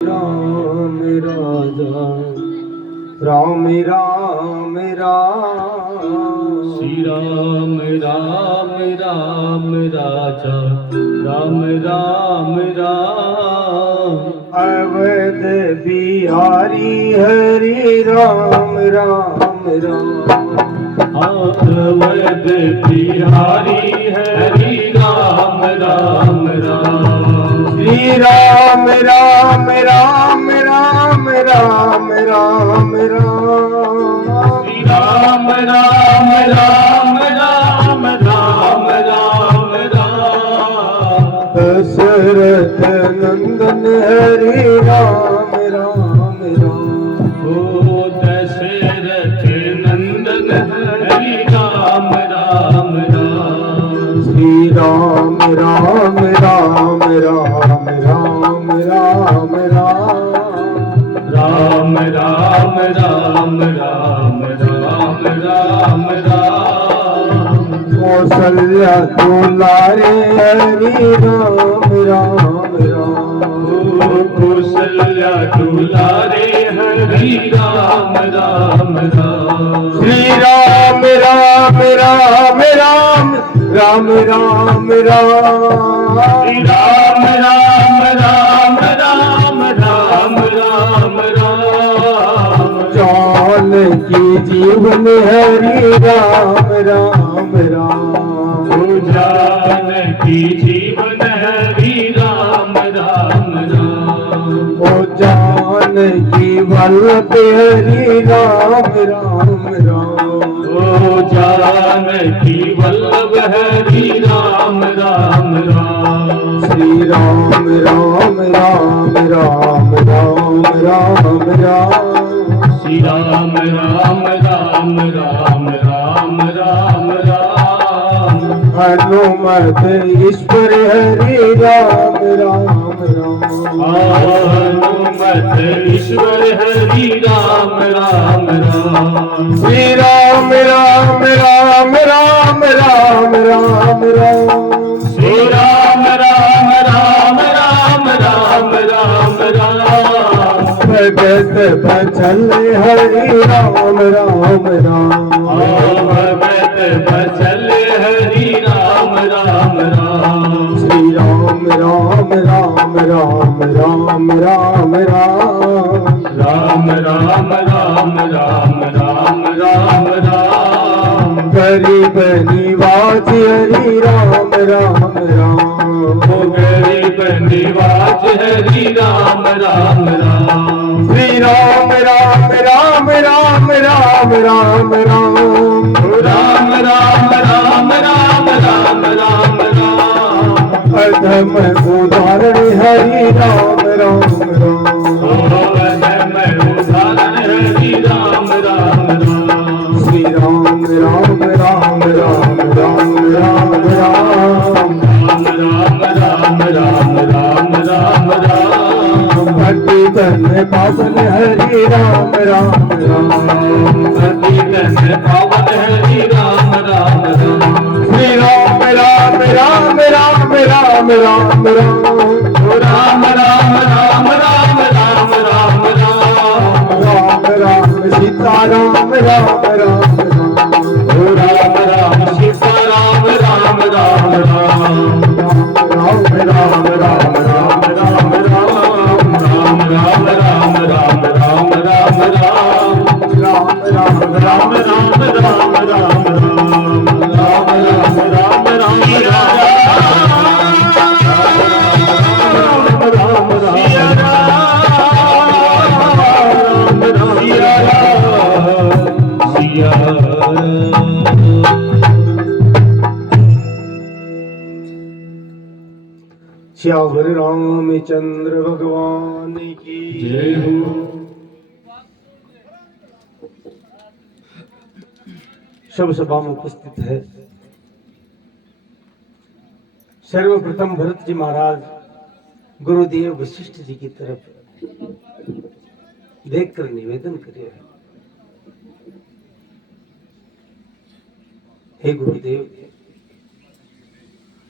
राम राजा राम राम राम श्री राम राम राम राजा राम राम राम। अवध बिहारी हरि राम राम राम। अवध बिहारी हरि राम राम राम। श्री राम राम राम राम राम राम राम। श्री राम राम राम राम राम राम राम। दशरथ नंदन हरि राम राम राम। ओ दशरथ नंदन हरि राम राम राम। श्री राम राम राम राम राम राम राम। राम राम राम राम राम राम राम। कौशल्या दुलारे हरि राम राम राम। ओ कौशल्या दुलारे हरि राम राम राम। श्री राम राम राम राम राम राम राम। श्री राम राम राम राम राम राम राम। जानकी जीवन हरि राम राम राम। ओ जानकी जीवन हरि राम राम राम। ओ जानकी वल्लभ हरि राम राम राम। ओ जानकी वल्लभ हरि राम राम राम। श्री राम राम राम राम राम राम राम। श्री राम राम राम राम राम राम राम। हनुमत ईश्वर हरि राम राम राम। हनुमत ईश्वर हरि राम राम राम। श्री राम राम राम राम राम राम राम। श्री राम राम राम राम राम राम राम। भगत बचल हरि राम राम राम। भगत बचल हरि राम राम राम। श्री राम राम राम राम राम राम राम। राम राम राम राम राम राम राम। गरीब निवास हरि राम राम राम। ओ गरीब निवास हरि राम राम राम। श्री राम राम राम राम राम राम राम। ओ राम राम राम राम राम राम राम। अधम उदाहरण हरि राम राम राम। ओ अधम उदाहरण हरि राम राम राम। श्री राम राम राम राम राम राम राम। राम राम राम राम राम राम राम। भक्ति धन पावन हरि राम राम राम। भक्ति धन पावन हरि राम राम राम। श्री राम राम राम राम राम राम राम। ओ राम राम राम राम राम राम राम। राम राम सीता राम राम राम राम। ओ राम राम सीता राम राम राम राम। राम राम राम राम राम राम। राम राम राम राम राम राम राम। राम राम राम राम राम राम राम। राम राम राम राम श्यावर रामचंद्र भगवान की जय हो। सब सभा में उपस्थित है। सर्वप्रथम भरत जी महाराज गुरुदेव वशिष्ठ जी की तरफ देखकर निवेदन करे, हे गुरुदेव,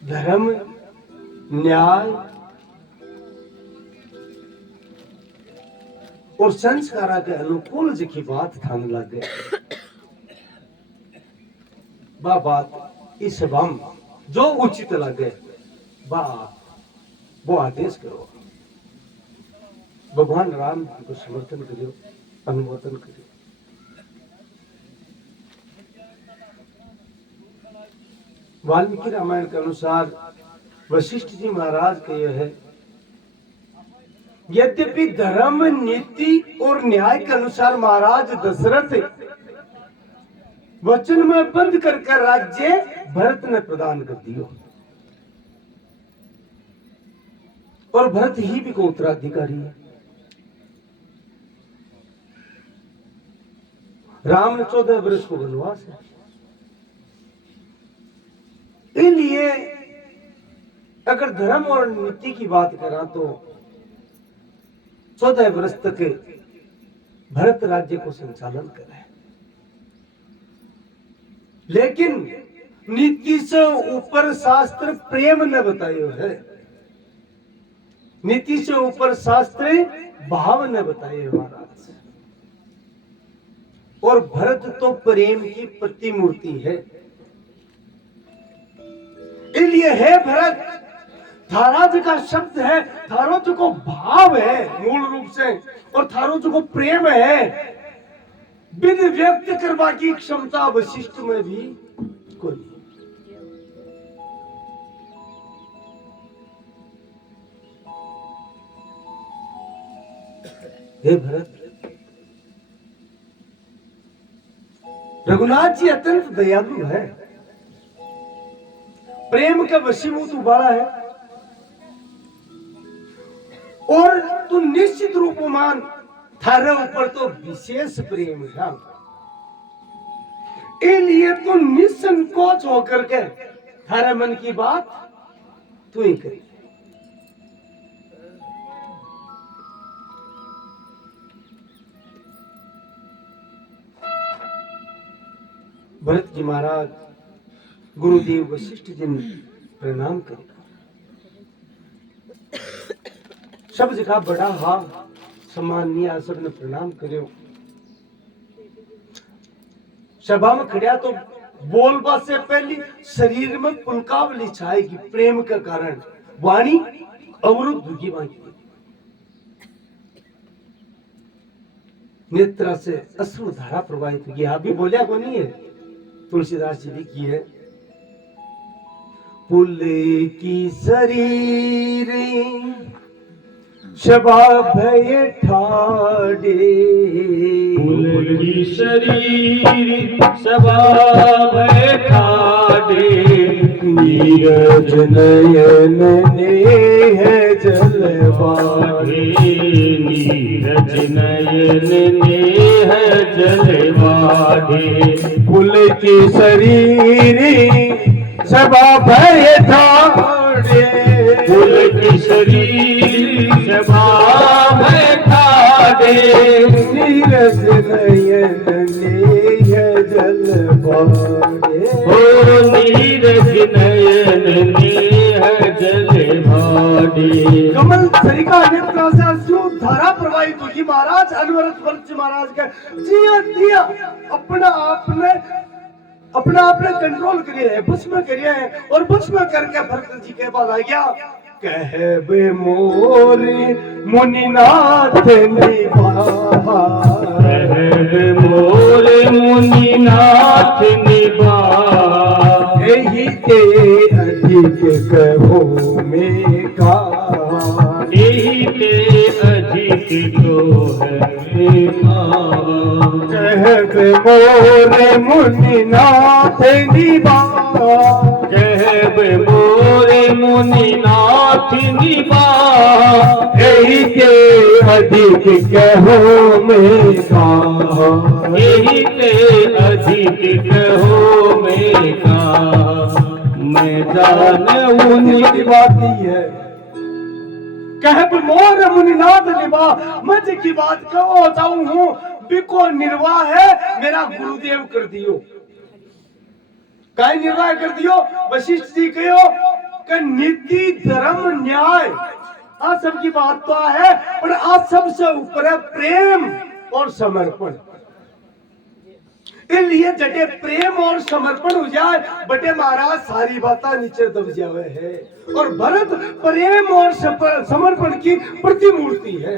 धर्म न्याय और संस्कारा के अनुकूल जी बात थाने लग गए। बा बात इस सभा में जो उचित लगे बा वो आदेश करो। भगवान राम जी को समर्थन करियो, अनुमोदन करियो। वाल्मीकि रामायण के अनुसार वशिष्ठ जी महाराज का यह है, यद्यपि धर्म नीति और न्याय के अनुसार महाराज दशरथ वचन में बंद करके राज्य भरत ने प्रदान कर दियो और भरत ही भी को उत्तराधिकारी है। राम ने 14 वर्ष को वनवास है। इसलिए अगर धर्म और नीति की बात करा तो 14 वर्ष तक भरत राज्य को संचालन करे, लेकिन नीति से ऊपर शास्त्र प्रेम ने बतायो है। नीति से ऊपर शास्त्र भाव ने बताए महाराज। और भरत तो प्रेम की प्रतिमूर्ति है। इसलिए है भरत, थारा जो का शब्द है, थारो जो को भाव है मूल रूप से, और थारो जो को प्रेम है, विधि व्यक्त करवा की क्षमता वशिष्ठ में भी कोई नहीं। हे भरत, रघुनाथ जी अत्यंत दयालु है, प्रेम का वशीभूत उबाड़ा है, और तू निश्चित रूप मान थारे ऊपर तो विशेष प्रेम है। इसलिए तू निसंकोच होकर के थारे मन की बात तू ही कर। भरत जी महाराज गुरुदेव वशिष्ठ जी ने प्रणाम कर सब जगह बड़ा हा सम्मानीय सब ने प्रणाम करो। सभा में खड़िया तो बोलबा से पहले शरीर में पुलकावली छाएगी, प्रेम के कारण वाणी अवरुद्ध होगी, नेत्र से अश्रु धारा प्रवाहित होगी। अभी बोलिया को नहीं है, तुलसीदास जी लिखी है, पुल की शरीर शबा भय ठाडे, पुल की शरीर शबा भय ठाडे, नीरज नयन नेह जलवाडे, नीरज नयन नेह जलवाडे, पुल की शरीर शबा भय ठाडे, पुल की शरीर शबा भय ठाडे, नीरज नयन नेह जलवाडे, ओ नीरज नयन नेह जलवाडे। कमल सरिका नेत्रा से अश्रु धारा प्रवाहित होगी महाराज। अनवरत भरत जी महाराज का जिया दिया अपना आपने कंट्रोल करिए है, बुश में करिए है, और बुश में करके भरत जी के पास आ गया। कहबे मोरे मुनिनाथ निभा, कहबे मोरे मुनिनाथ निभा, यही के अधिक कहो में का, यही के अधिक तो है पावा। कहबे मोरे मुनिनाथ निभा, कहबे मोरे मुनिनाथ निभा, यही के अधिक कहो में का, यही के अधिक कहो में का। मैं जाने उनकी बात ही है। कहब मोर मुनिनाथ निभा, मज की बात कहो जाऊं हूँ, बिको निर्वाह है मेरा गुरुदेव कर दियो। काय निर्वाह कर दियो? वशिष्ठ जी कहो कि नीति धर्म न्याय आ सबकी बात तो है, पर आज सबसे ऊपर है प्रेम और समर्पण। इसलिए जटे प्रेम और समर्पण हो जाए बटे महाराज सारी बातें नीचे दब जावे है। और भरत प्रेम और समर्पण की प्रतिमूर्ति है।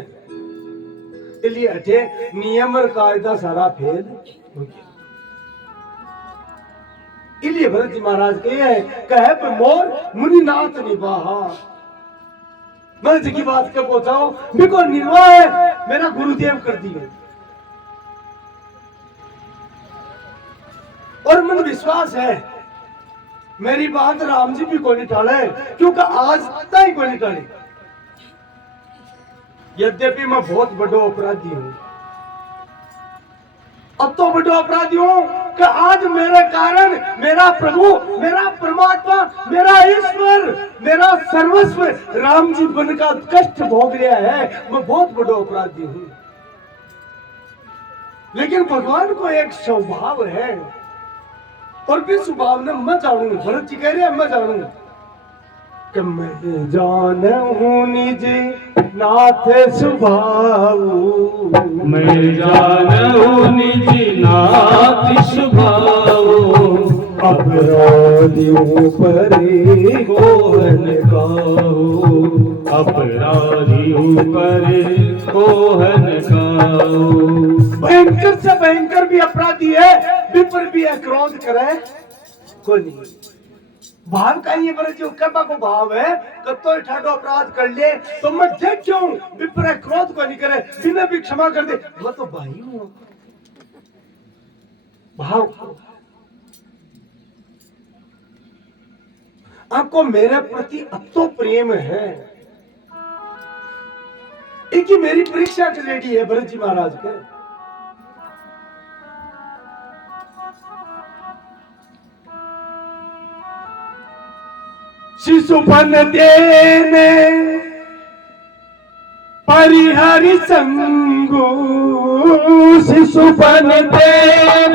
इसलिए हटे नियम और कायदा सारा फेल हो गया। इसलिए भरत जी महाराज कहे मोर मुनिनाथ निवाहा। भरत जी की बात के पहुंचाओ, देखो निर्वाह है मेरा गुरुदेव कर दिए। और मन विश्वास है मेरी बात राम जी भी को नहीं टाले, क्योंकि आज तक को नहीं टाले। यद्यपि मैं बहुत बड़ा अपराधी हूं, अब तो बड़ा अपराधी हूं कि आज मेरे कारण मेरा प्रभु, मेरा परमात्मा, मेरा ईश्वर, मेरा सर्वस्व राम जी बन का कष्ट भोग लिया है। मैं बहुत बड़ा अपराधी हूं। लेकिन भगवान को एक स्वभाव है, और भी स्वभाव ने मैं जानू। भरत जी कह रहे हैं मैं जानू कि मैं जानूं निज नाथ स्वभाव, मैं जानूं निज नाथ स्वभाव। अपराधियों परे कोहन गाओ, अपराधियों पर कोहन गाओ। भयंकर से भयंकर भी अपराधी है, विपर भी है, क्रोध करे कोई नहीं। भाव का ये बड़े जो कर्मा को भाव है कि तो ठाडो अपराध कर ले तो मैं देख क्यों विपर क्रोध को नहीं करे, बिना भी क्षमा कर दे, मैं तो भाई हूं। भाव आपको मेरे प्रति अब तो प्रेम है। एक ही मेरी परीक्षा की लेडी है भरत जी महाराज के। शिशुपन देने परिहरि संगो, शिशुपन देव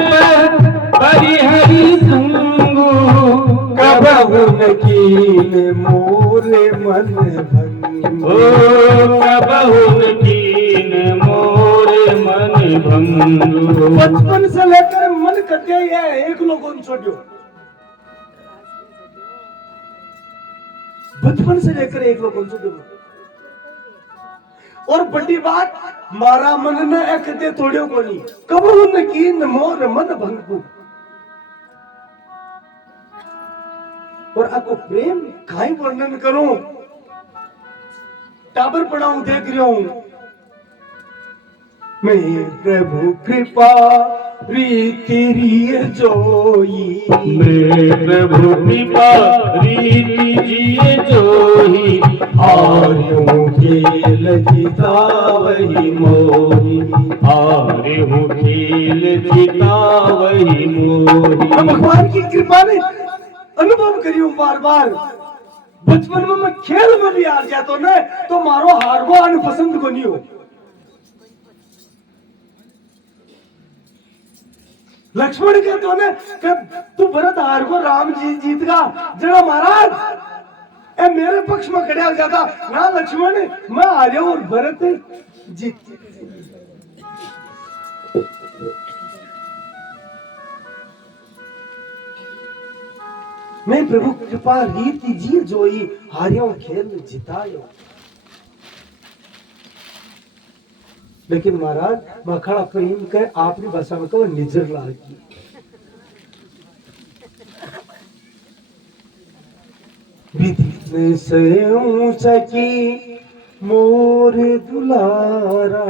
परिहरि संगो। कबहु न कीन मोरे मन भंगो, कबहु न कीन मोरे मन भंगो। बचपन से लेकर मन कटे ये एक लोगों ने छोड़ो, बचपन से लेकर एक लोगों ने छोड़ो। और बड़ी बात मारा मन न एकते तोड़ियो को नहीं, कबहु न कीन मोर मन भंगो। और आपको प्रेम काई वर्णन करूं, टाबर पढ़ाऊं देख रहा हूं मैं। प्रभु कृपा रीति रिय जोई, मैं प्रभु कृपा रीति जिए जोही। आर्यों खेल जीता वही मोही, हारे खेल जीता वही मोही। भगवान की कृपा ने अनुभव करी हूं बार बार। बचपन में मैं खेल में भी हार जाता हूं ना, तो मारो हार को आने पसंद को नहीं हो। लक्ष्मण कहते हो ना कि तू भरत हार को राम जी जीत गा जरा महाराज ए मेरे पक्ष में खड़ा हो जाता ना। लक्ष्मण मैं हारे और भरत जीत। मैं प्रभु कृपा रीति जी जोई, हारियों खेल जितायो। लेकिन महाराज मखड़ा प्रेम के आपकी भाषा में कहो निजर लाल की। विधि से सकी मोर दुलारा,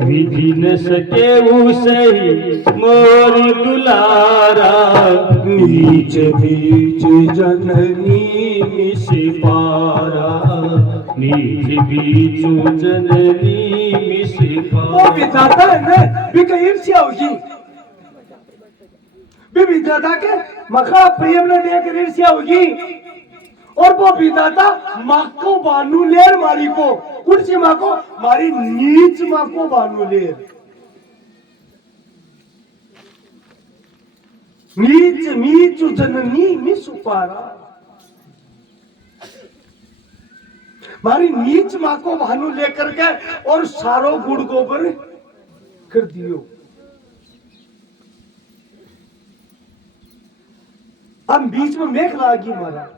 विधि न सके सही मोर दुलारा। नीच बीच जननी मिसिपारा, नीच बीचू जननी मिसिपारा। वो विधाता है ना भी कहीं ईर्ष्या होगी, भी विधाता के मखा प्रेम ने देकर ईर्ष्या होगी। और वो विधाता माँ को बानू लेर मारी को, उनसी माँ को मारी नीच माँ को बानू लेर। नीच नीच जननी मिसुपारा। मारी नीच माँ को भानु लेकर के और सारो गुड़ गोबर कर दियो। अब बीच में मेघ लागी महाराज।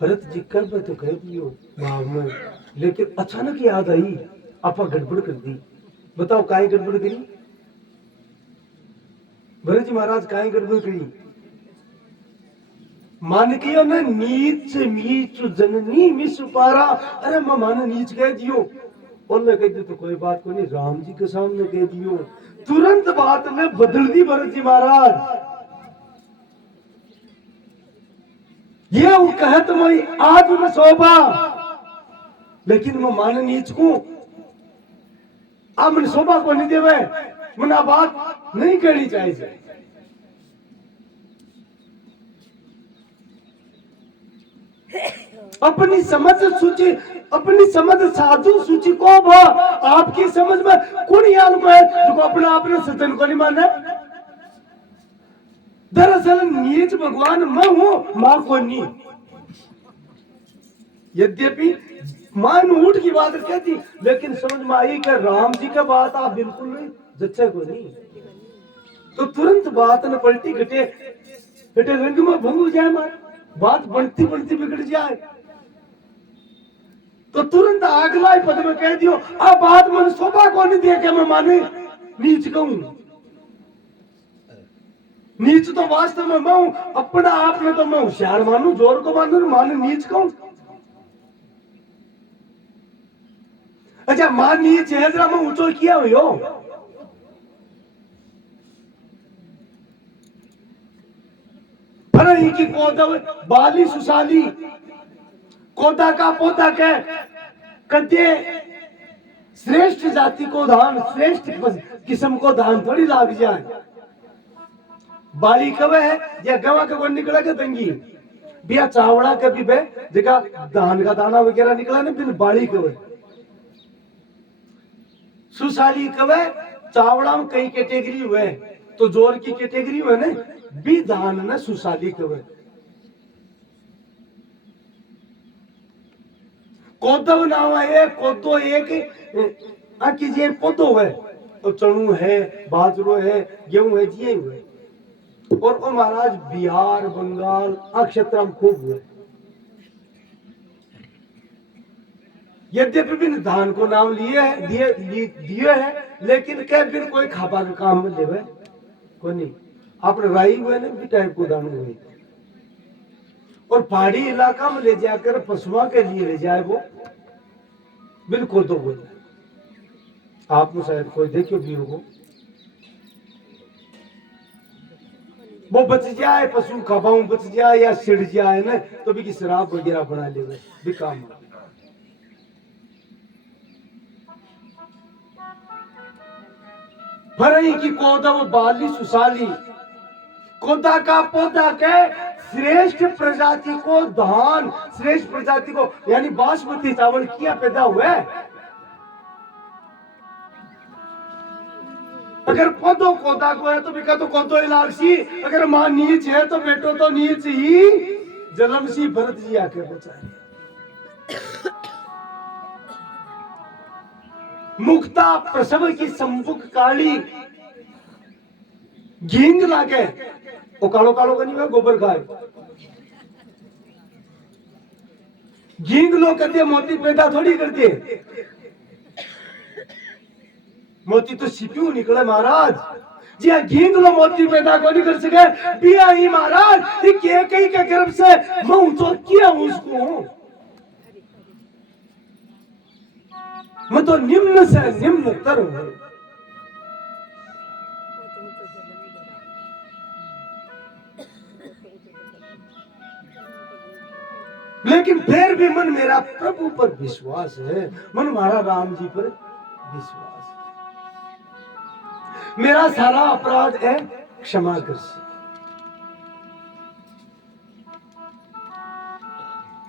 भरत जी कर तो कह दियो भाव में, लेकिन अचानक याद आई आपा गड़बड़ कर दी। बताओ काहे गड़बड़ करी भरत जी महाराज, काहे गड़बड़ करी? मानकियो ने नीच मीच जननी मिस पारा, अरे मैं मान नीच कह दियो। और मैं कह दी तो कोई बात को नहीं, राम जी के सामने कह दियो। तुरंत बात में बदल दी भरत जी महाराज। ये वो कहत मैं आज मैं शोभा, लेकिन मैं मान नीच को अब मन शोभा को नहीं देवे, मना बात नहीं कहनी चाहिए। अपनी समझ सूची, अपनी समझ साधु सूची को भा आपकी समझ में कौन याद को है जो अपना आपने सतन को नहीं माना। दरअसल नीच भगवान मैं हूं, मां को नहीं। यद्यपि मान उठ की बात कहती, लेकिन समझ में आई कि राम जी का बात आप बिल्कुल नहीं जच्चे को नहीं। तो तुरंत बात न पलटी घटे घटे रंग में भंग हो जाए, मार बात बढ़ती बढ़ती बिगड़ जाए। तो तुरंत अगला पद में कह दियो, अब बात मन शोभा को नहीं दिया कि मैं माने नीच कहूं। नीच तो वास्तव में मैं हूं, अपना आप में तो मैं होशियार मानू, जोर को मानू, माने नीच कहूं। अच्छा मान नीच है जरा मैं ऊंचो किया हुई हो। की कोदा बाली सुशाली कोदा का पोता के कद्य श्रेष्ठ जाति को धान, श्रेष्ठ किस्म को धान थोड़ी लाग जाए। बाली कब है या गवा के वन निकला के तंगी बिया चावड़ा के भी बे जगह धान का दाना वगैरह निकला ना, बिन बाली कब है। सुशाली कब है, चावड़ा में कई कैटेगरी हुए, तो जोर की कैटेगरी हुए ना, भी धान न सुशाली कब है। कोदव नाम है, कोदो एक आकी जे पौधो है, तो चणू है, बाजरो है, गेहूं है, जिए हुए। और वो महाराज बिहार बंगाल क्षेत्र में खूब हुए। यद्यपि बिन धान को नाम लिए है, दिए है, लेकिन क्या बिन कोई खापा का काम में लेवे को नहीं। आपने राई हुए ना भी टाइप को दान हुए, और पहाड़ी इलाका में ले जाकर पशुओं के लिए ले जाए वो बिल्कुल तो बोले। आपने शायद कोई देखियो भी होगा, वो बच जाए, पशु खपाऊ बच जाए या सिड़ जाए ना, तो भी की शराब वगैरह बना ले भी काम। फरई की कोदा वो बाली सुशाली कोदा का पौधा के श्रेष्ठ प्रजाति को धान, श्रेष्ठ प्रजाति को यानी बासमती चावल किया पैदा हुए। अगर पौधो कोदा को है तो बिका तो कोदो इलासी, अगर मां नीच है तो बेटो तो नीच ही जन्म सी भरत जी आके बचाए। मुक्ता प्रसव की संपुक काली घींग लागे, वो कालो कालो का नहीं है, गोबर खाए। घींग लोग कहते हैं मोती पैदा थोड़ी करते, मोती तो सिप्यू निकले महाराज जी। घींग लो मोती पैदा को नहीं कर सके, बिया ही महाराज ये कहीं के गर्भ से मैं तो किया उसको, मैं तो निम्न से निम्नतर हूं। लेकिन फिर भी मन मेरा प्रभु पर विश्वास है, मन हमारा राम जी पर विश्वास है। मेरा सारा अपराध है क्षमा कर,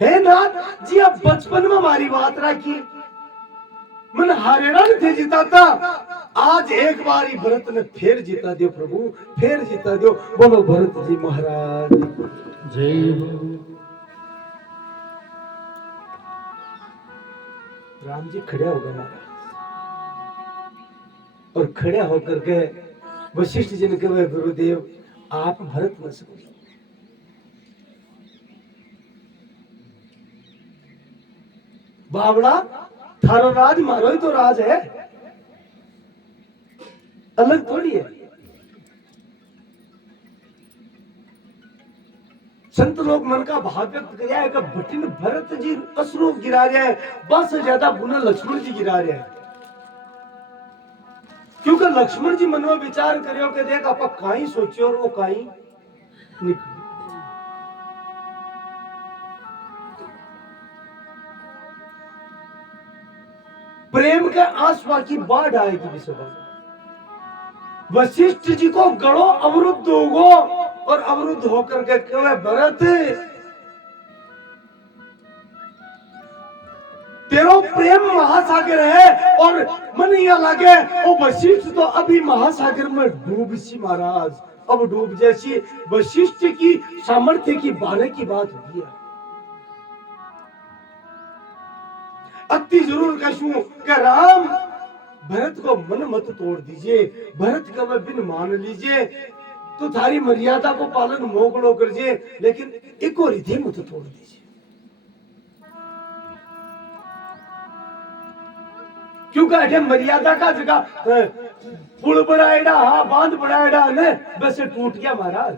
है नाथ जी। अब बचपन में हमारी बात रखी, मन हारेड़ा थे जिताता, आज एक बार ही भरत ने फिर जिता दियो प्रभु, फिर जिता दियो। बोलो भरत जी महाराज जय हो। राम जी खड़े हो गए महाराज, और खड़े होकर के वशिष्ठ जी ने कहा, गुरुदेव आप भरत न समझो, बावड़ा थारो राज मारो ही तो राज है, अलग थोड़ी है। संत लोग मन का भाव व्यक्त किया है कि भटिन भरत जी असुरो गिरा रहे हैं, बस से ज्यादा गुना लक्ष्मण जी गिरा रहे हैं, क्योंकि लक्ष्मण जी मन में विचार करियो कि देख आप काई सोचियो और वो काई निकल। प्रेम के आंसुओं की बाढ़ आएगी विश्व। वशिष्ठ जी को गढ़ो अवरुद्ध होगो, और अवरुद्ध होकर के कहे, भरत तेरो प्रेम महासागर है, और मन यह लगे ओ वशिष्ठ तो अभी महासागर में डूब सी महाराज, अब डूब जैसी वशिष्ठ की सामर्थ्य की बाने की बात होती है। अति जरूर कहूं कि राम भरत को मन मत तोड़ दीजिए, भरत का वह बिन मान लीजिए, तो थारी मर्यादा को पालन मोगड़ो करजे, लेकिन एक और रिधि मत तोड़ दीजिए, क्योंकि अठे मर्यादा का जगह पुल बनाएड़ा, हाँ बांध बनाएड़ा ने बस टूट गया महाराज।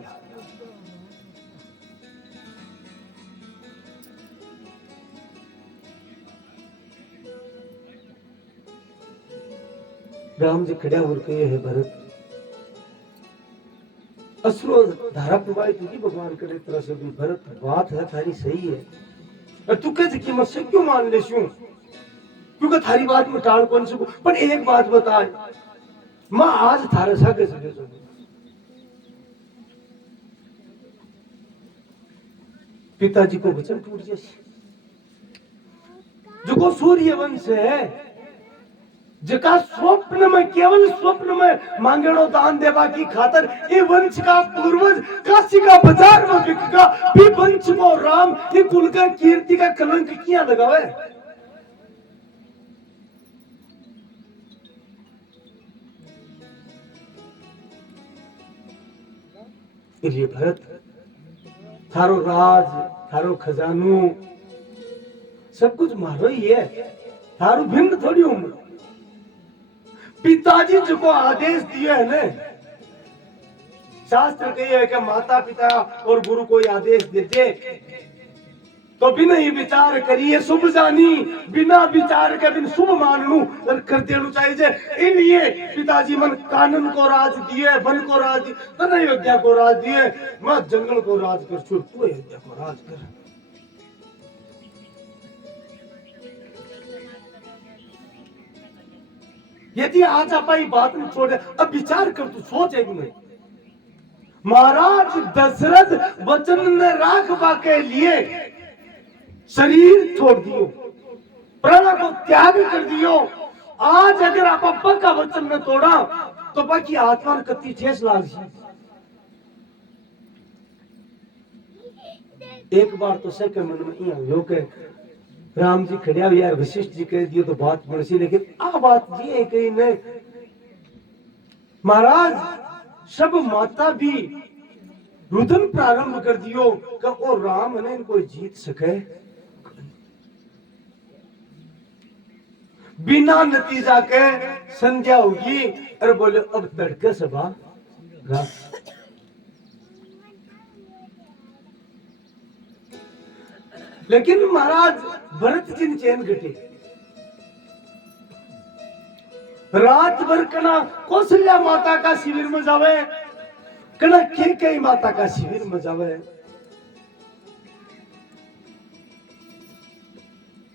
राम जी खड़ा होकर है, भरत अश्रु धारा प्रवाहित होगी भगवान करे तरह से भी, भरत बात है थारी सही है, और तू कहते कि मैं से क्यों मान ले शू, क्योंकि थारी बात में टाल कौन सकूं, पर एक बात बता, मैं आज थारे सागे से पिताजी को वचन टूट जैसे, जो को सूर्य वंश है, जका स्वप्न में, केवल स्वप्न में मांगेड़ो दान देवा की खातर ये वंश का पूर्वज काशी का बाजार में बिकगा, भी वंश को राम ये कुल का कीर्ति का कलंक किया लगावे। ये भरत थारो राज, थारो खजानू सब कुछ मारो ही है, थारो भिन्न थोड़ी उम्र। पिताजी जो को आदेश दिए है ने, शास्त्र कही है कि माता पिता और गुरु को आदेश देते तो बिना ही विचार करिए शुभ जानी, बिना विचार के बिन शुभ मानू कर देनु चाहिए। इलिए पिताजी मन कानून को राज दिए, वन को राज दिए, तो अयोध्या को राज दिए, मैं जंगल को राज कर छू, तू अयोध्या को राज कर। यदि आज आप बात नहीं छोड़े, अब विचार कर, तू सोच एक मिनट, महाराज दशरथ वचन ने राखवा के लिए शरीर छोड़ दियो, प्राण को त्याग कर दियो, आज अगर आप अब्बा का वचन न तोड़ा तो बाकी आत्मा ने कति ठेस लाग सी। एक बार तो सबके मन में यह हो के राम जी खड़िया यार वशिष्ठ जी कह दियो तो बात बन सी, लेकिन आ बात ये कही ने महाराज सब माता भी रुदन प्रारंभ कर दियो कि ओ राम ने इनको जीत सके, बिना नतीजा के संध्या होगी, और बोले अब तड़के सभा रात। लेकिन महाराज भरत जी ने चैन घटी, रात भर कना कौशल्या माता का शिविर में जावे, कना कई माता का शिविर में जावे,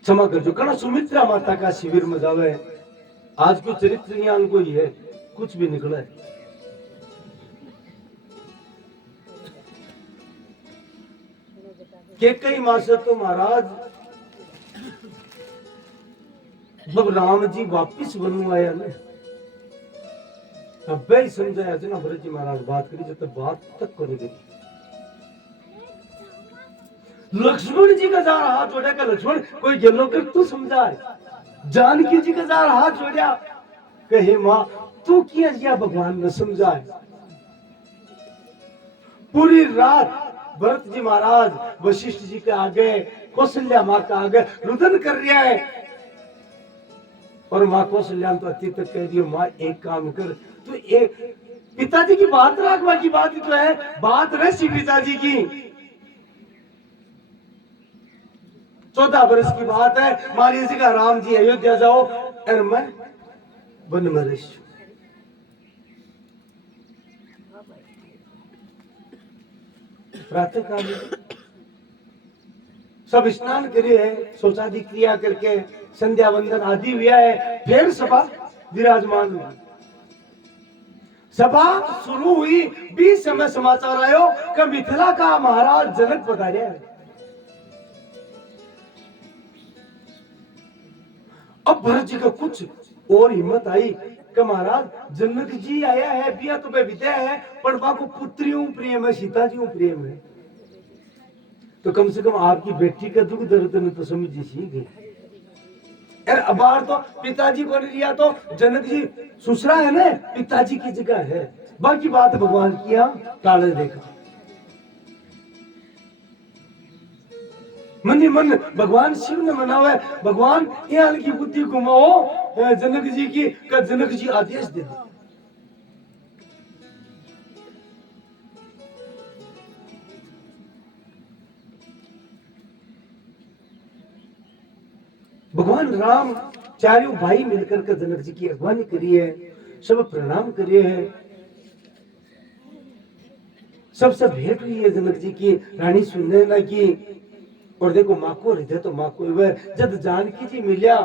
क्षमा कर जो कना सुमित्रा माता का शिविर में जावे। आज को चरित्र ज्ञान को ही है, कुछ भी निकला है। कई मास तो महाराज जब राम जी वापिस बनू आया ना, अब ही समझाया ना भरत जी महाराज बात करी, जब तक बात तक को नहीं करी। लक्ष्मण जी का जा रहा हाथ उठा कर, लक्ष्मण कोई गेलो कर तू समझाए, जानकी जी के जार हाथ जोड़िया कहे मां तू किया जिया भगवान ने समझाए। पूरी रात भरत जी महाराज वशिष्ठ जी के आगे कौशल्या माँ के आगे रुदन कर रहा है और माँ कौशल्या तो अति तक कह दियो माँ एक काम कर तू एक पिताजी की बात रख बाकी बात तो है बात रही पिताजी की 14 वर्ष की बात है मारी जी का राम जी अयोध्या जाओ और मैं वन में रही प्रातः काल सब स्नान करे है शौचादि क्रिया करके संध्या वंदन आदि हुआ है फिर सभा विराजमान हुआ। सभा शुरू हुई 20 समय समाचार आयो कि मिथिला का महाराज जनक पधारे। अब भरत जी का कुछ और हिम्मत आई कि महाराज जनक जी आया है बिया तो विद्या है पर को पुत्रियों प्रेम है सीता जी प्रेम है तो कम से कम आपकी बेटी का दुख दर्द ने तो समझ सीखी। अबार तो पिताजी को लिया तो जनक जी ससुरा है ना पिताजी की जगह है बाकी बात भगवान किया टाले देखा मन ही मन भगवान शिव ने मनावे भगवान ये हल्की बुद्धि घुमाओ जनक जी की जनक जी आदेश दे दो। भगवान राम चारों भाई मिलकर के जनक जी की अगवानी करी है सब प्रणाम करिए है सबसे भेंट हुई है जनक जी की रानी सुनने लगी और देखो माँ को हृदय तो माँ को जब जानकी जी मिलिया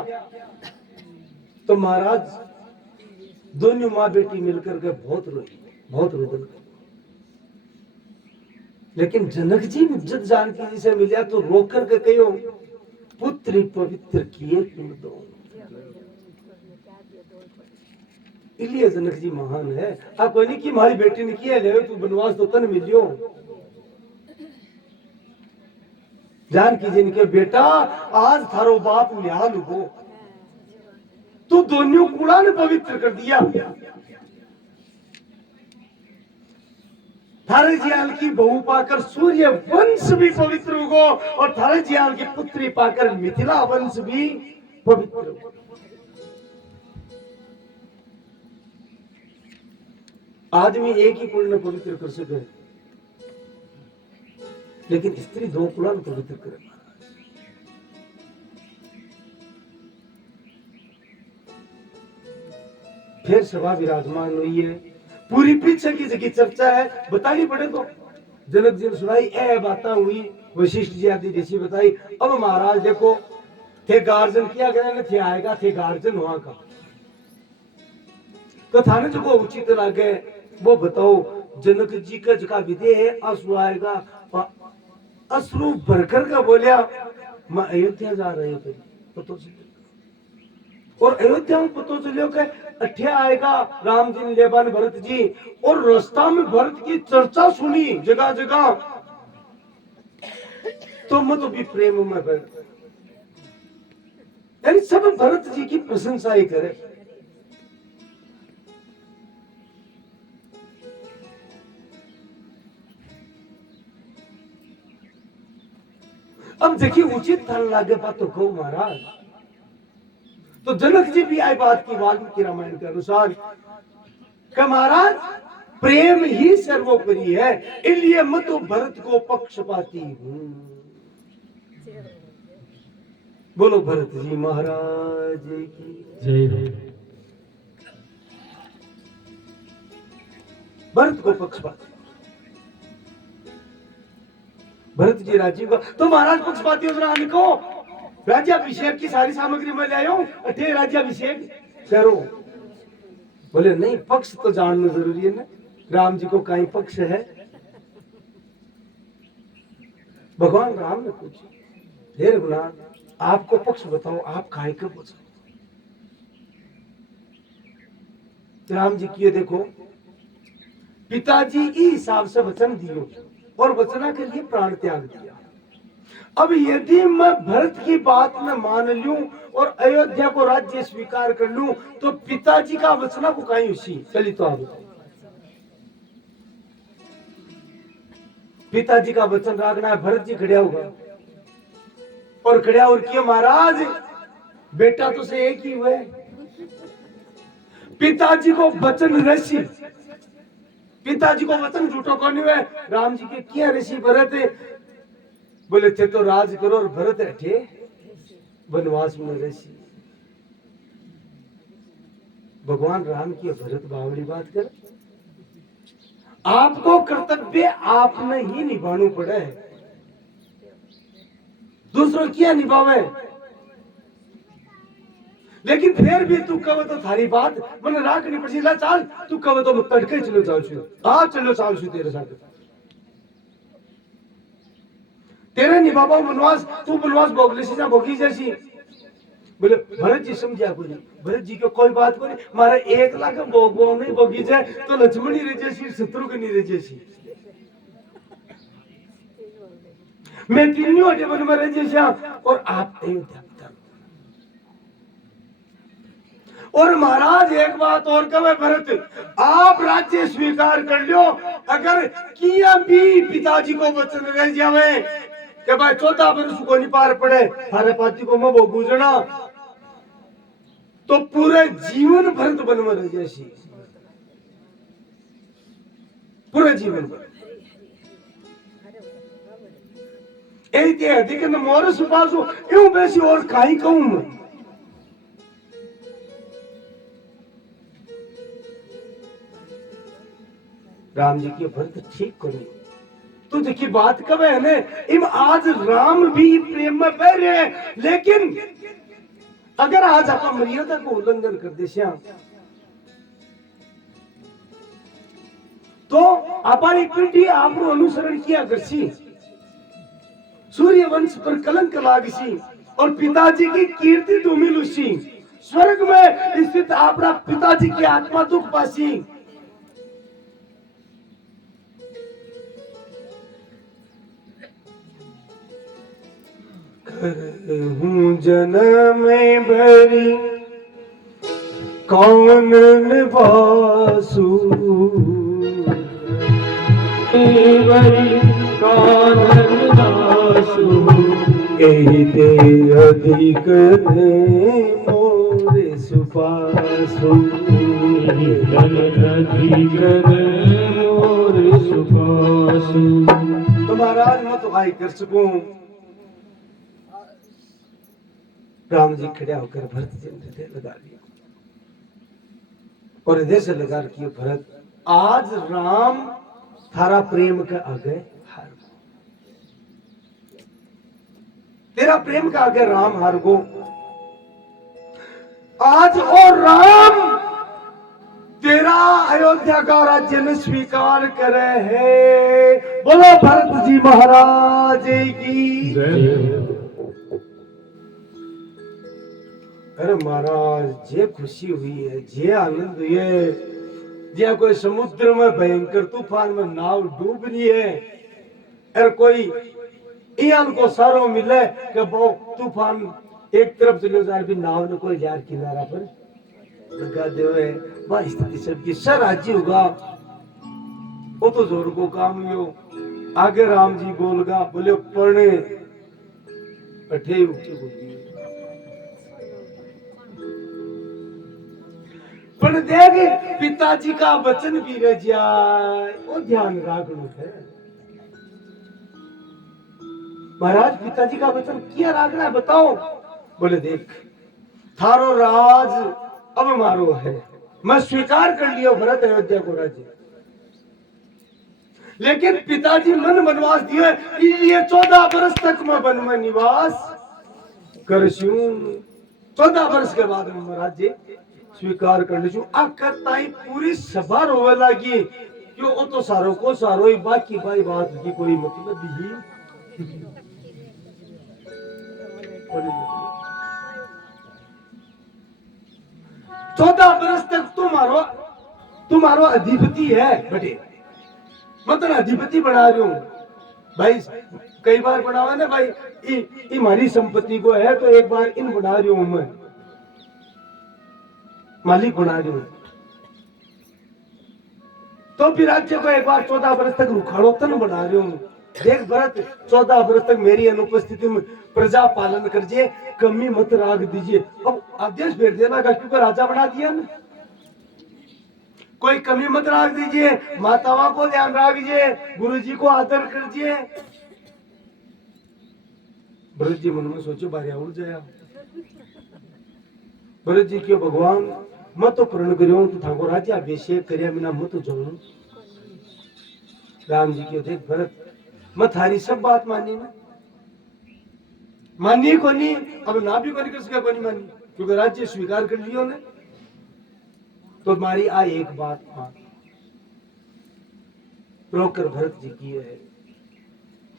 तो महाराज दोनों माँ बेटी मिलकर के बहुत रोई बहुत रुदन कर लेकिन जनक जी जब जानकी जी से मिलिया तो रोक करके कहो पुत्र पवित्र किए तुम दो इसलिए जनक जी महान है आप कोई नहीं कि हमारी बेटी ने किया ले तू बनवास तो तन मिलियो जानकी जी ने कहा बेटा आज थारो बाप न्याल हो तू दोनों कूड़ा ने पवित्र कर दिया थारे जियाल की बहू पाकर सूर्य वंश भी पवित्र होगो और थारे जियाल की पुत्री पाकर मिथिला वंश भी पवित्र होगो। आदमी एक ही कुल ने पवित्र कर सके लेकिन स्त्री 2 कुला ने पवित्र करे। फिर सभा विराजमान हुई है पूरी पीछे की जगह चर्चा है बतानी पड़े तो जनक जी ने सुनाई ए बातें हुई वशिष्ठ जी आदि ऋषि बताई। अब महाराज देखो थे गार्जन किया गया थे आएगा थे गार्जन वहां का तो थाने जो उचित लगे वो बताओ जनक जी का जगह विधेय है अश्रु आएगा अश्रु भरकर का बोलिया मैं अयोध्या जा रहे थे पतो और अयोध्या में पतो चलियो के अठे आएगा राम जी ने लेबान भरत जी और रास्ता में भरत की चर्चा सुनी जगह जगह तो मैं तो भी प्रेम में बैठ यानी सब भरत जी की प्रशंसा ही करे। अब देखिए उचित था लागे बात तो कहो महाराज तो जनक जी भी आई बात की वाल्मीकि रामायण के अनुसार कि महाराज प्रेम ही सर्वोपरि है इसलिए मैं तो भरत को पक्षपाती हूं। बोलो भरत जी महाराज की जय। भरत को पक्षपाती भरत जी राजीव को तो महाराज पक्षपाती को राज्याभिषेक की सारी सामग्री मैं ले आया हूं अठे राज्याभिषेक करो। बोले नहीं पक्ष तो जानना जरूरी है ना राम जी को कहीं पक्ष है। भगवान राम ने पूछा हे रघुनाथ आपको पक्ष बताओ आप काहे का पूछो। राम जी की देखो पिताजी इस हिसाब से वचन दियो और वचना के लिए प्राण त्याग दिया। अब यदि मैं भरत की बात में मान लूं और अयोध्या को राज्य स्वीकार कर लूं तो पिताजी का वचना को कहीं उसी चली तो आप पिताजी का वचन रखना है। भरत जी खड़िया होगा और खड़िया और किया महाराज बेटा तो से एक ही हुए पिताजी को वचन ऋषि पिताजी को वचन झूठो कौन हुए राम जी के किया ऋषि भरत बोले थे तो राज करो और भरत हटे वनवास में ऋषि भगवान राम की भरत बावड़ी बात कर आपको कर्तव्य आपने ही निभाना पड़े दूसरों क्या निभावे लेकिन फिर भी तू कहो तो थारी बात मैंने राख नहीं पड़ी ला चाल तू कहो तो मैं तड़के चलो चाल छू हाँ चलो चाल छू तेरे साथ तेरे निभावा वनवास तू वनवास भोगले से ना भोगी जैसी बोले भरत जी समझा कोई भरत जी को कोई बात कोई मारा 1 लाख भोगो नहीं भोगी जाए तो लक्ष्मण ही रह जैसी शत्रुघ्न नहीं रह जैसी मैं तीनों अटे बन में रह जैसा और आप अयोध्या और महाराज एक बात और कहे भरत आप राज्य स्वीकार कर लो अगर किया भी पिताजी को वचन रह जावे कि भाई 14 वर्ष को नहीं पार पड़े थारे पाती को मैं वो गुजरना तो पूरे जीवन भरत बन में रह जैसी पूरे जीवन भर अधिक मोर सुपासु यूं बेसी और काई कहूं मैं राम जी की भरत ठीक करी तो देखिए बात कब है ने इम आज राम भी प्रेम में बह रहे हैं लेकिन अगर आज आप मर्यादा को उल्लंघन कर दे श्याम तो हमारी पीढ़ी आपको अनुसरण किया करसी सूर्य वंश पर कलंक लागसी और पिताजी की कीर्ति धूमिलुसी स्वर्ग में स्थित आपरा पिताजी की आत्मा दुख पासी हूँ जन्म भरी कौन निवासु भरी कौन निवासु यही ते अधिक मोरे सुपासु अधिक मोरे सुपासु तो महाराज मैं तो आई कर सकूं राम जी खड़े होकर भरत जी ने हृदय लगा लिया और हृदय से लगा रखिए भरत आज राम थारा प्रेम के आगे हार गो तेरा प्रेम के आगे राम हार गो आज और राम तेरा अयोध्या का राज्य में स्वीकार करे है बोलो भरत जी महाराज की अरे महाराज जे खुशी हुई है जे आनंद हुई है जे कोई समुद्र में भयंकर तूफान में नाव डूब रही है और कोई इयान को सारो मिले कि वो तूफान एक तरफ चले जा भी नाव ने कोई यार किनारा पर लगा दे वह स्थिति सबकी सर राज्य होगा वो तो जोर को काम हो आगे राम जी बोलगा बोले पढ़े अठे उठी बोली पर देख पिताजी का वचन भी रह जाए वो ध्यान रखना है महाराज पिताजी का वचन क्या रखना है बताओ बोले देख थारो राज अब मारो है मैं स्वीकार कर लियो भरत अयोध्या को राज्य लेकिन पिताजी मन वनवास दिए ये 14 वर्ष तक मैं वन में निवास करशू 14 वर्ष के बाद मैं राज्य स्वीकार कर लीजू ताई पूरी सभा रोवे लगी क्यों वो तो सारों को सारो ही बाकी भाई बात की कोई मतलब ही 14 वर्ष तक तुम्हारो अधिपति है बेटे मतलब अधिपति बना रही हूं भाई कई बार बनावा ना भाई, ई हमारी संपत्ति को है तो एक बार इन बना रही हूं मैं, मालिक बना रही हूं, तो भी राज्य को एक बार 14 वर्ष तक रुखाड़ोतन बना रही हूं। देख भरत, 14 वर्ष तक मेरी अनुपस्थिति में प्रजा पालन करजिए, कमी मत राग दीजिए। अब आदेश भेज देना क्योंकि राजा बना दिया ना, कोई कमी मत राग दीजिए, माताओं को ध्यान रखिए, गुरु जी को आदर कीजिए। भरत जी मन में सोचो बारिया उड़ जाया, भरत जी क्यों भगवान मैं तो प्रण करियो तो ठाकुर राज्य अभिषेक करिया बिना मत जाऊं। राम जी क्यों देख भरत, मैं थारी सब बात मानी ना, मानी को नहीं, अब ना भी कर सका को नहीं मानी, क्योंकि राज्य स्वीकार कर लियो ने, तो तुम्हारी आ एक बात मान रोकर भरत जी की है,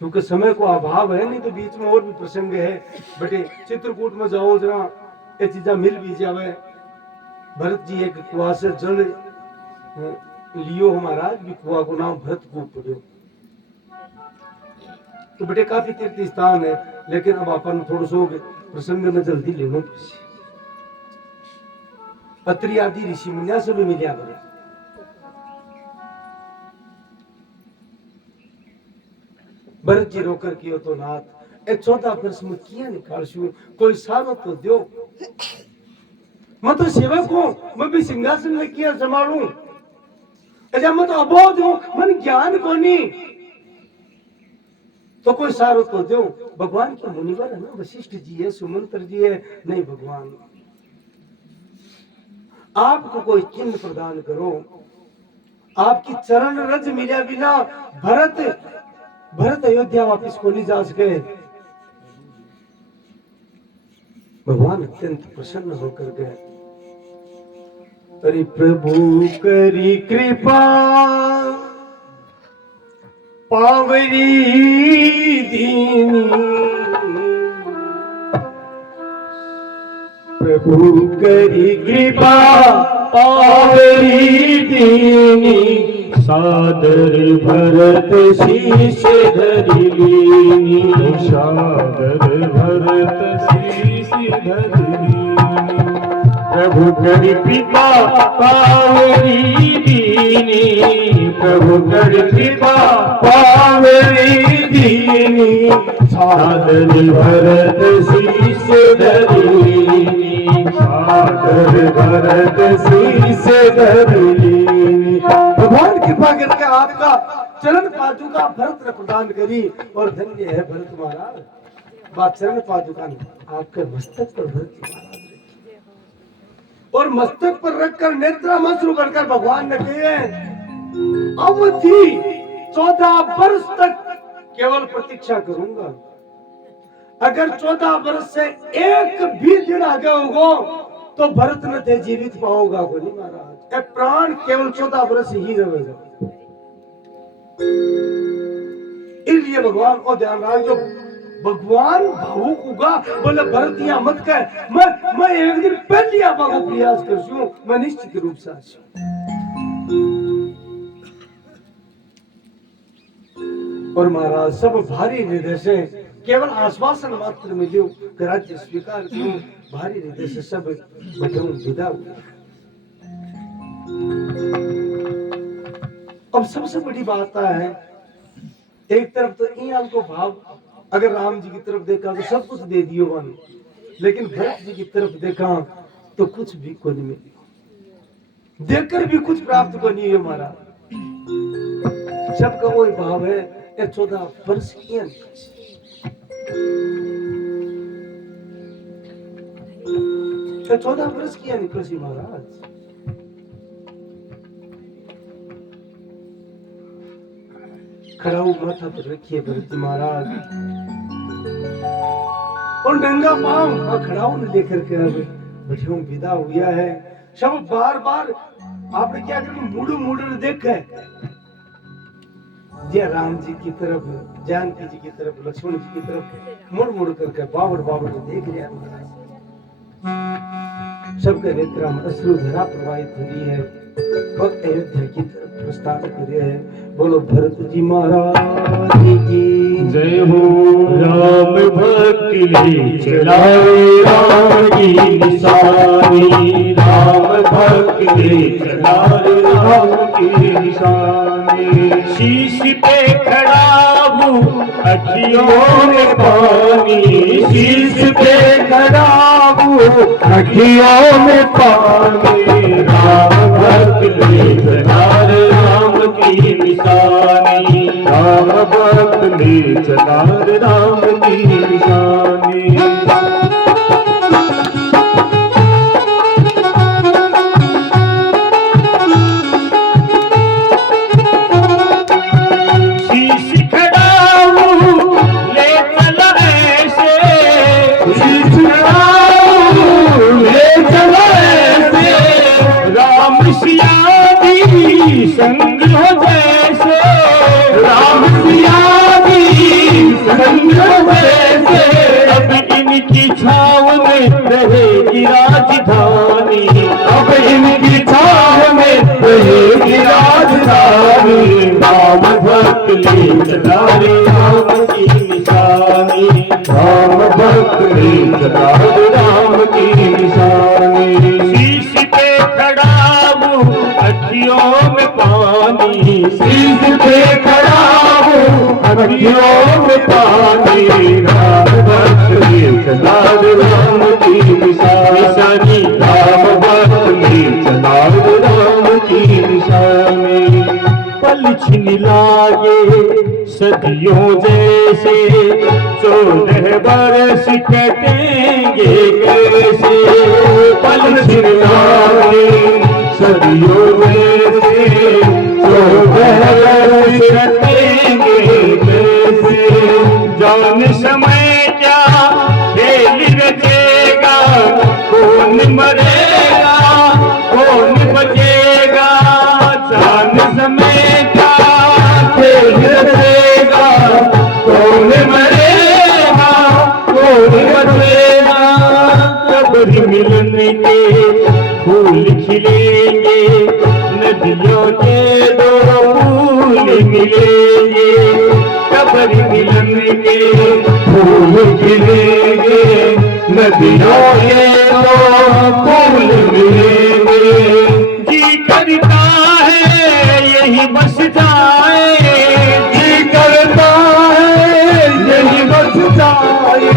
क्योंकि समय को अभाव है, नहीं तो बीच में और भी प्रसंग है। बेटे चित्रकूट में जाओ जरा ये चीजा मिल भी जावे। भरत जी एक कुआ से जल लियो महाराज, भी कुआ को नाम भरत कूप पड़ो। तो बेटे काफी तीर्थ स्थान है, लेकिन अब अपन थोड़ा सो प्रसंग में जल्दी लेना। अत्रि आदि ऋषि मुनिया से भी मिलिया बने। भरत जी रोकर कियो तो नाथ, 14 वर्ष में किया निकालशु, कोई सारो तो दो। मैं तो सेवक हूं, मैं भी सिंहासन में किया संभालू, अच्छा मैं तो अबोध हूं, मन ज्ञान को नहीं, तो कोई सारो तो दो। भगवान के मुनिवर है ना, वशिष्ठ जी है, सुमंत्र जी है, नहीं भगवान आपको कोई चिन्ह प्रदान करो। आपकी चरण रज मिले बिना भरत अयोध्या वापिस को नहीं जा सके। भगवान अत्यंत प्रसन्न होकर गए। अरे प्रभु करी कृपा पावरी दीनी, प्रभु करी कृपा पावरी दीनी, सादर भरत शीश धरि लीनी, सादर भरत शीश धरि लीनी। प्रभु करि कृपा पावरी दीनी, प्रभु करि कृपा पावरी दीनी, सादर भरत शीश धरि लीनी, सादर भरत शीश धरि लीनी। भगवान कृपा करके आपका चरण पादुका भरत ने प्रदान करी, और धन्य है भरत महाराज। बात चरण पादुका आपके मस्तक पर भरत जी महाराज रखी, और मस्तक पर रखकर नेत्रामश्रु बढ़कर भगवान ने कहे अवधि 14 वर्ष तक केवल प्रतीक्षा करूंगा। अगर 14 वर्ष से एक भी दिन आगे होगो तो भरत न ते जीवित पाओगा को नहीं महाराज। एक प्राण केवल 14 वर्ष ही रहेगा। इसलिए भगवान को ध्यान रख, जो भगवान भावुक होगा बोले भरत यहाँ मत कह, मैं एक दिन पहले आपा को प्रयास करसूं, मैं निश्चित रूप से आशू। और महाराज सब भारी हृदय से केवल आश्वासन मात्र मिलो कि राज्य स्वीकार करूं, भारी हृदय से सब बटन विदा हुए। अब सबसे बड़ी बात है, एक तरफ तो इन को भाव, अगर राम जी की तरफ देखा तो सब कुछ दे दियो वन, लेकिन भरत जी की तरफ देखा तो कुछ भी को नहीं मिली, देखकर भी कुछ प्राप्त को नहीं है हमारा। सबका वही भाव है, 14 वर्ष किया 14 वर्ष किया निकसी महाराज। खड़ाऊ माथा पर रखिए भरत महाराज, और नंगा पांव खड़ाऊ ने लेकर के बैठे विदा हुआ है। सब बार बार आपने क्या कर मुड़ मुड़ देखे, जय राम जी की तरफ, जानकी जी की तरफ, लक्ष्मण जी की तरफ मुड़ मुड़ करके बावड़ बावड़ देख रहा है। सबके नेत्र में अश्रुधरा प्रवाहित हो रही है और अयोध्या की तरफ प्रस्थान करे है। बोलो भरत जी महाराज की जय हो। राम भक्ति ले चलावे राम की निशानी, राम भक्ति ले चलावे राम की निशानी। शीश पे खड़ा हूँ अखियों में पानी, शीश पे खड़ा हूँ अखियों में पानी। राम भक्ति ले चलावे राम की निशानी, राम भक्त ले चला राम की निशानी। शीश खड़ा हूँ ले चला ऐसे, शीश खड़ा हूँ ले चला ऐसे। राम सिया जी संग हो जैसे, राम सिया वैसे। अब इनकी छाव में रहेगी राजधानी, अब इनकी छाव में रहेगी राजधानी। राम भक्त ले चला रे राम की निशानी, राम भक्त ले चला रे राम की निशानी। शीश पे खड़ा हूँ अखियों में पानी, शीश पे खड़ा हूँ अखियों में पानी। राम भक्त ले चला रे राम की निशानी, राम भक्त ले चला रे राम की निशानी। पल छिन लागे सदियों जैसे, 14 बरस कटेंगे कैसे। पल छिन लागे सदियों जैसे, 14 बरस कटेंगे कैसे। जान समय क्या खेल रचेगा, कौन मरेगा कौन बचेगा। जान समय क्या खेल रचेगा, कौन मरेगा कौन बचेगा। कब्र मिलन के फूल खिलेंगे, नदियों के 2 फूल मिलेंगे। कब्र मिलन के फूल खिलेंगे, नदियों के 2 फूल मिलेंगे। जी करता है यही बस जाए, जी करता है यही बस जाए।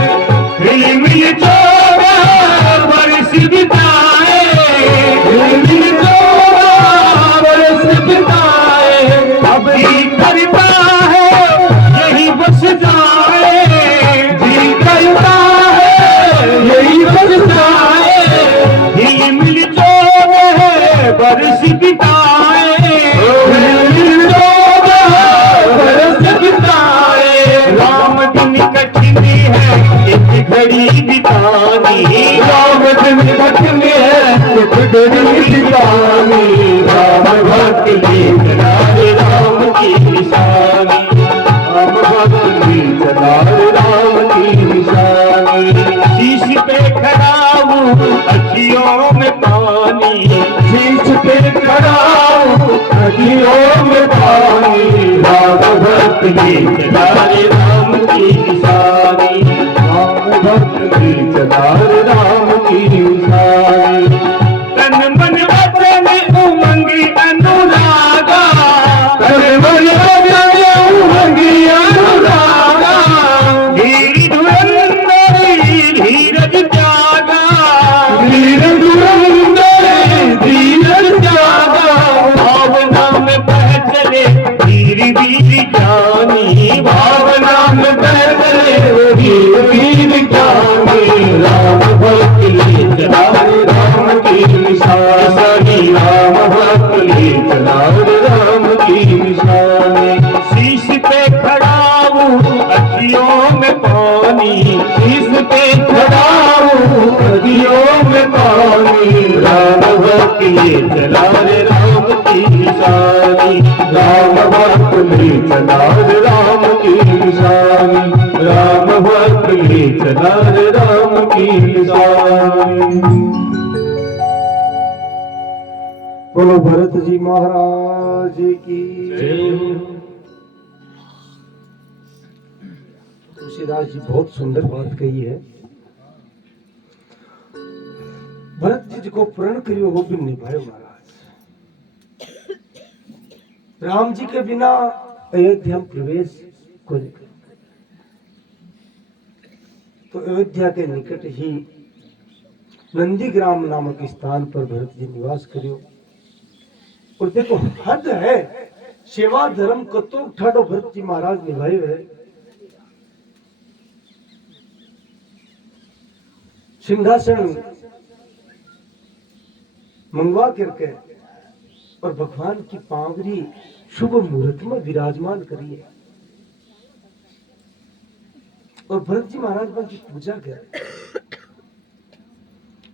मिल 14 बरस बिताए, मिल 14 बरस बिताए। अब जी करता है यही बस जाए, जी करता है यही बस जाए। ये मिल 14 बरस बिताए, मिल 14 बरस बिताए। राम दिन कठिन है एक घड़ी बितानी, राम दिन कठिन है एक घड़ी बितानी। राम भक्त ले चला रे राम की निशानी, राम भक्त ले चला रे राम की निशानी। शीश पे खड़ा हूँ अखियों में पानी, शीश पे खड़ा हूँ अखियों में पानी। राम भक्त ले चला रे राम की निशानी, राम भक्त ले चला रे राम की निशानी। तन मन वचन उमंगी अनुरागा, तन मन वचन उमंगी अनुरागा। धीर धुरंधरी धीरज त्यागा, धीर धुरंधरी धीरज त्यागा। भावना में बह चले वीर वीर ज्ञानी, भावना में बह चले वीर वीर ज्ञानी। राम भक्त ले चला रे राम की निशानी, राम भक्त ले चला रे राम की निशानी। शीश पे खड़ा हूँ अखियों में पानी, शीश पे खड़ा हूँ अखियों में पानी। राम भक्त ले चला रे राम की निशानी, राम भक्त ले चला रे राम की निशानी, राम भक्त ले चला रे राम की निशानी। बोलो भरत जी महाराज की जय हो। तुलसीदास जी बहुत सुंदर बात कही है। भरत जी को प्रण करियो वो भी निभायो महाराज। राम जी के बिना अयोध्या में प्रवेश को नहीं कर। तो अयोध्या के निकट ही नंदीग्राम नामक स्थान पर भरत जी निवास करियो। और देखो हद है, सेवा धर्म कतो ठाडो भरत जी महाराज निभायो है। सिंहासन मंगवा करके और भगवान की पावरी शुभ मुहूर्त में विराजमान करिए। और भरत जी महाराज की पूजा करे।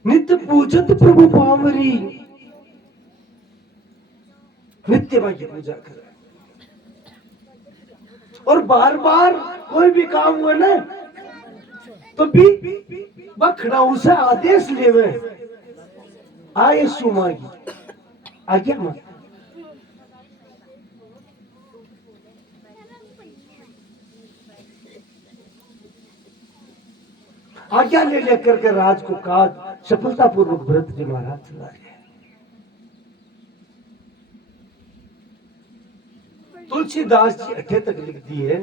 नित्य पूजत प्रभु पावरी, नित्य की पूजा करे। और बार बार कोई भी काम हुआ ना तो भी बखड़ा उसे आदेश लेवे, आए सुमागी आज्ञा मत। आज्ञा ले लेकर के राज को काज सफलतापूर्वक भरत जी महाराज चला रहे। तुलसीदास जी 8 तक लिख दिए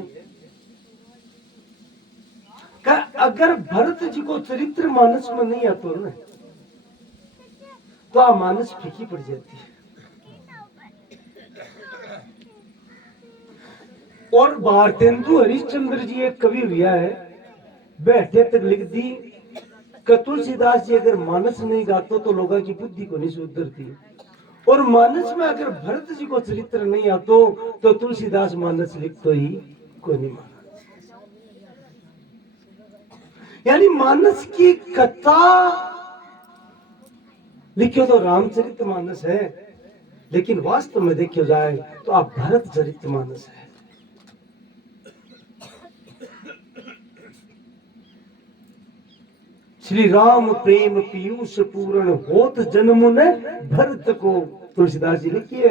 कि अगर भरत जी को चरित्र मानस में नहीं आता ना तो आ मानस फीकी पड़ जाती है। और भारतेंदु हरिश्चंद्र जी एक कवि हुआ है, बैठे तक लिख दी कि तुलसीदास जी अगर मानस नहीं गाते तो लोगों की बुद्धि को नहीं सुधरती। और मानस में अगर भरत जी को चरित्र नहीं आतो तो तुलसीदास मानस लिखतो ही कोई नहीं माना। यानी मानस की कथा लिखियो तो रामचरित मानस है, लेकिन वास्तव में देखियो जाए तो आप भरत चरित मानस है। श्री राम प्रेम पीयूष पूर्ण होत जन्म ने भरत को, तुलसीदास जी लिखिए।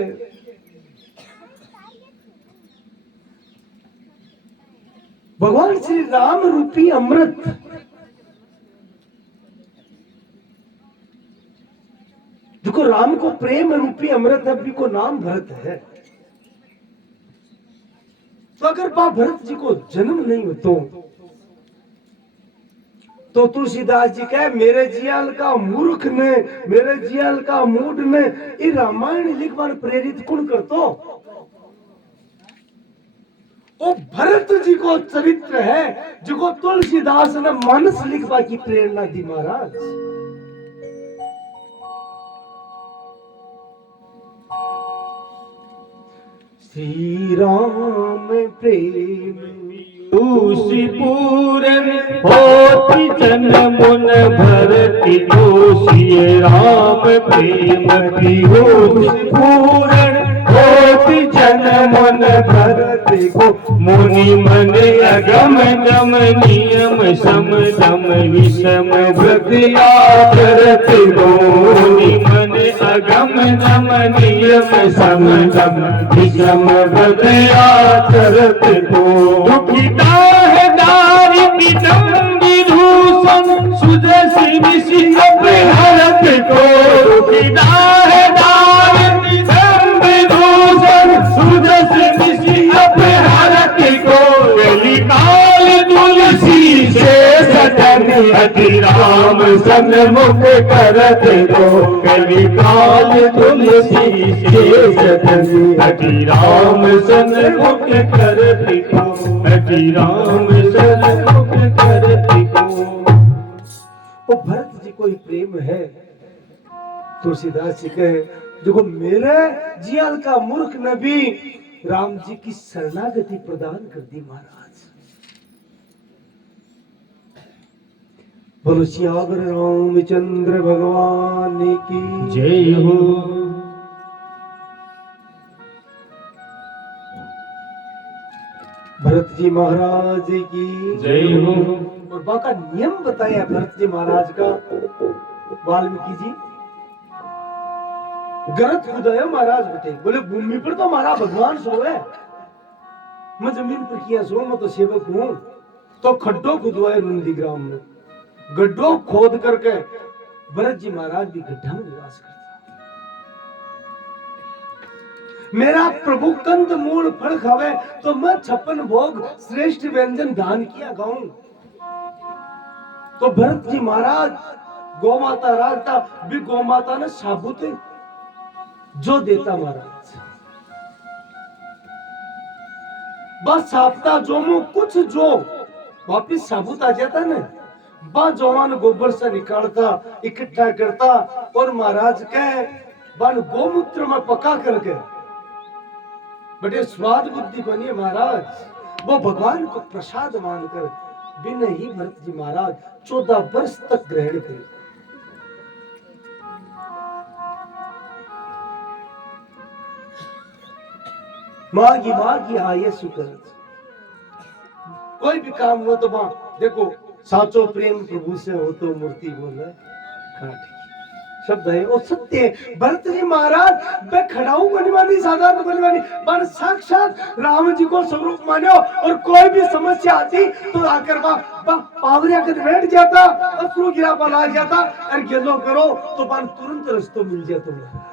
भगवान श्री राम रूपी अमृत देखो, राम को प्रेम रूपी अमृत है, को नाम भरत है। तो अगर बा भरत जी को जन्म नहीं हो तो तुलसीदास जी कहे मेरे जियाल का मूर्ख ने, मेरे जियाल का मूड ने ये रामायण लिखवान प्रेरित कौन करतो? वो भरत जी को चरित्र है जो तुलसीदास ने मानस लिखवा की प्रेरणा दी महाराज। श्री राम प्रेम तुलसी पूरन होती जन्मुन भरति दोषी राम प्रेम पीयूष पूरन होती जन्मुन भरति को मुनि मन अगम गम नियम सम दम विषम भृतिया करत मुनि मन अगम गम नियम सम दम विषम भृतिया करत दुखिता है दारिद्र्य दंडी दूषण सुदर्शी निशित हरत को दुखिता है दारिद्र्य दंडी दूषण सुदर्शी निशित हरत को कलिकाल तुलसी से सतन अति राम सन्मुख करत को कलिकाल तुलसी से सतन अति राम सन्मुख करत को अति राम सन्मुख करत को। वो भरत जी को ही प्रेम है। तुलसीदास जी कहे देखो मेरे जियाल का मूर्ख नबी राम जी की शरणागति प्रदान कर दी महाराज। बोलो सियावर रामचंद्र भगवान की जय हो। भरत जी महाराज की जय हो। और बाका नियम बताया भरत जी महाराज का वाल्मीकि जी गलत खुदाया महाराज बते बोले भूमि पर तो हमारा भगवान सोए, मैं जमीन पर किया सो, मैं तो सेवक हूं। तो खड्डो खुदवाए नंदीग्राम में, गड्ढो खोद करके भरत जी महाराज भी गड्ढा में निवास करता। मेरा प्रभु कंद मूल फल खावे तो मैं 56 भोग श्रेष्ठ व्यंजन दान किया गाऊं। तो भरत जी महाराज गौ माता राजता भी, गौ माता ने साबुत जो देता महाराज बस साबता जो मु कुछ जो वापिस साबुत आ जाता ना, बा जवान गोबर से निकालता इकट्ठा करता और महाराज के बन गोमूत्र में पका करके बड़े स्वाद बुद्धि बनी महाराज, वो भगवान को प्रसाद मानकर बिना ही भरत जी महाराज 14 वर्ष तक ग्रहण करे। मागी आये सुकर, कोई भी काम हो तो मां देखो साचो प्रेम प्रभु से हो तो मूर्ति बोले काट शब्द है और सत्य है। भरत जी महाराज बे खड़ाऊ बनिवानी साधारण बनिवानी पर साक्षात राम जी को स्वरूप मानो, और कोई भी समस्या आती तो आकर पावरिया कर बैठ जाता, अश्रु गिरा पर आ जाता और गेलो करो तो बन तुरंत रस्तो मिल जाता महाराज।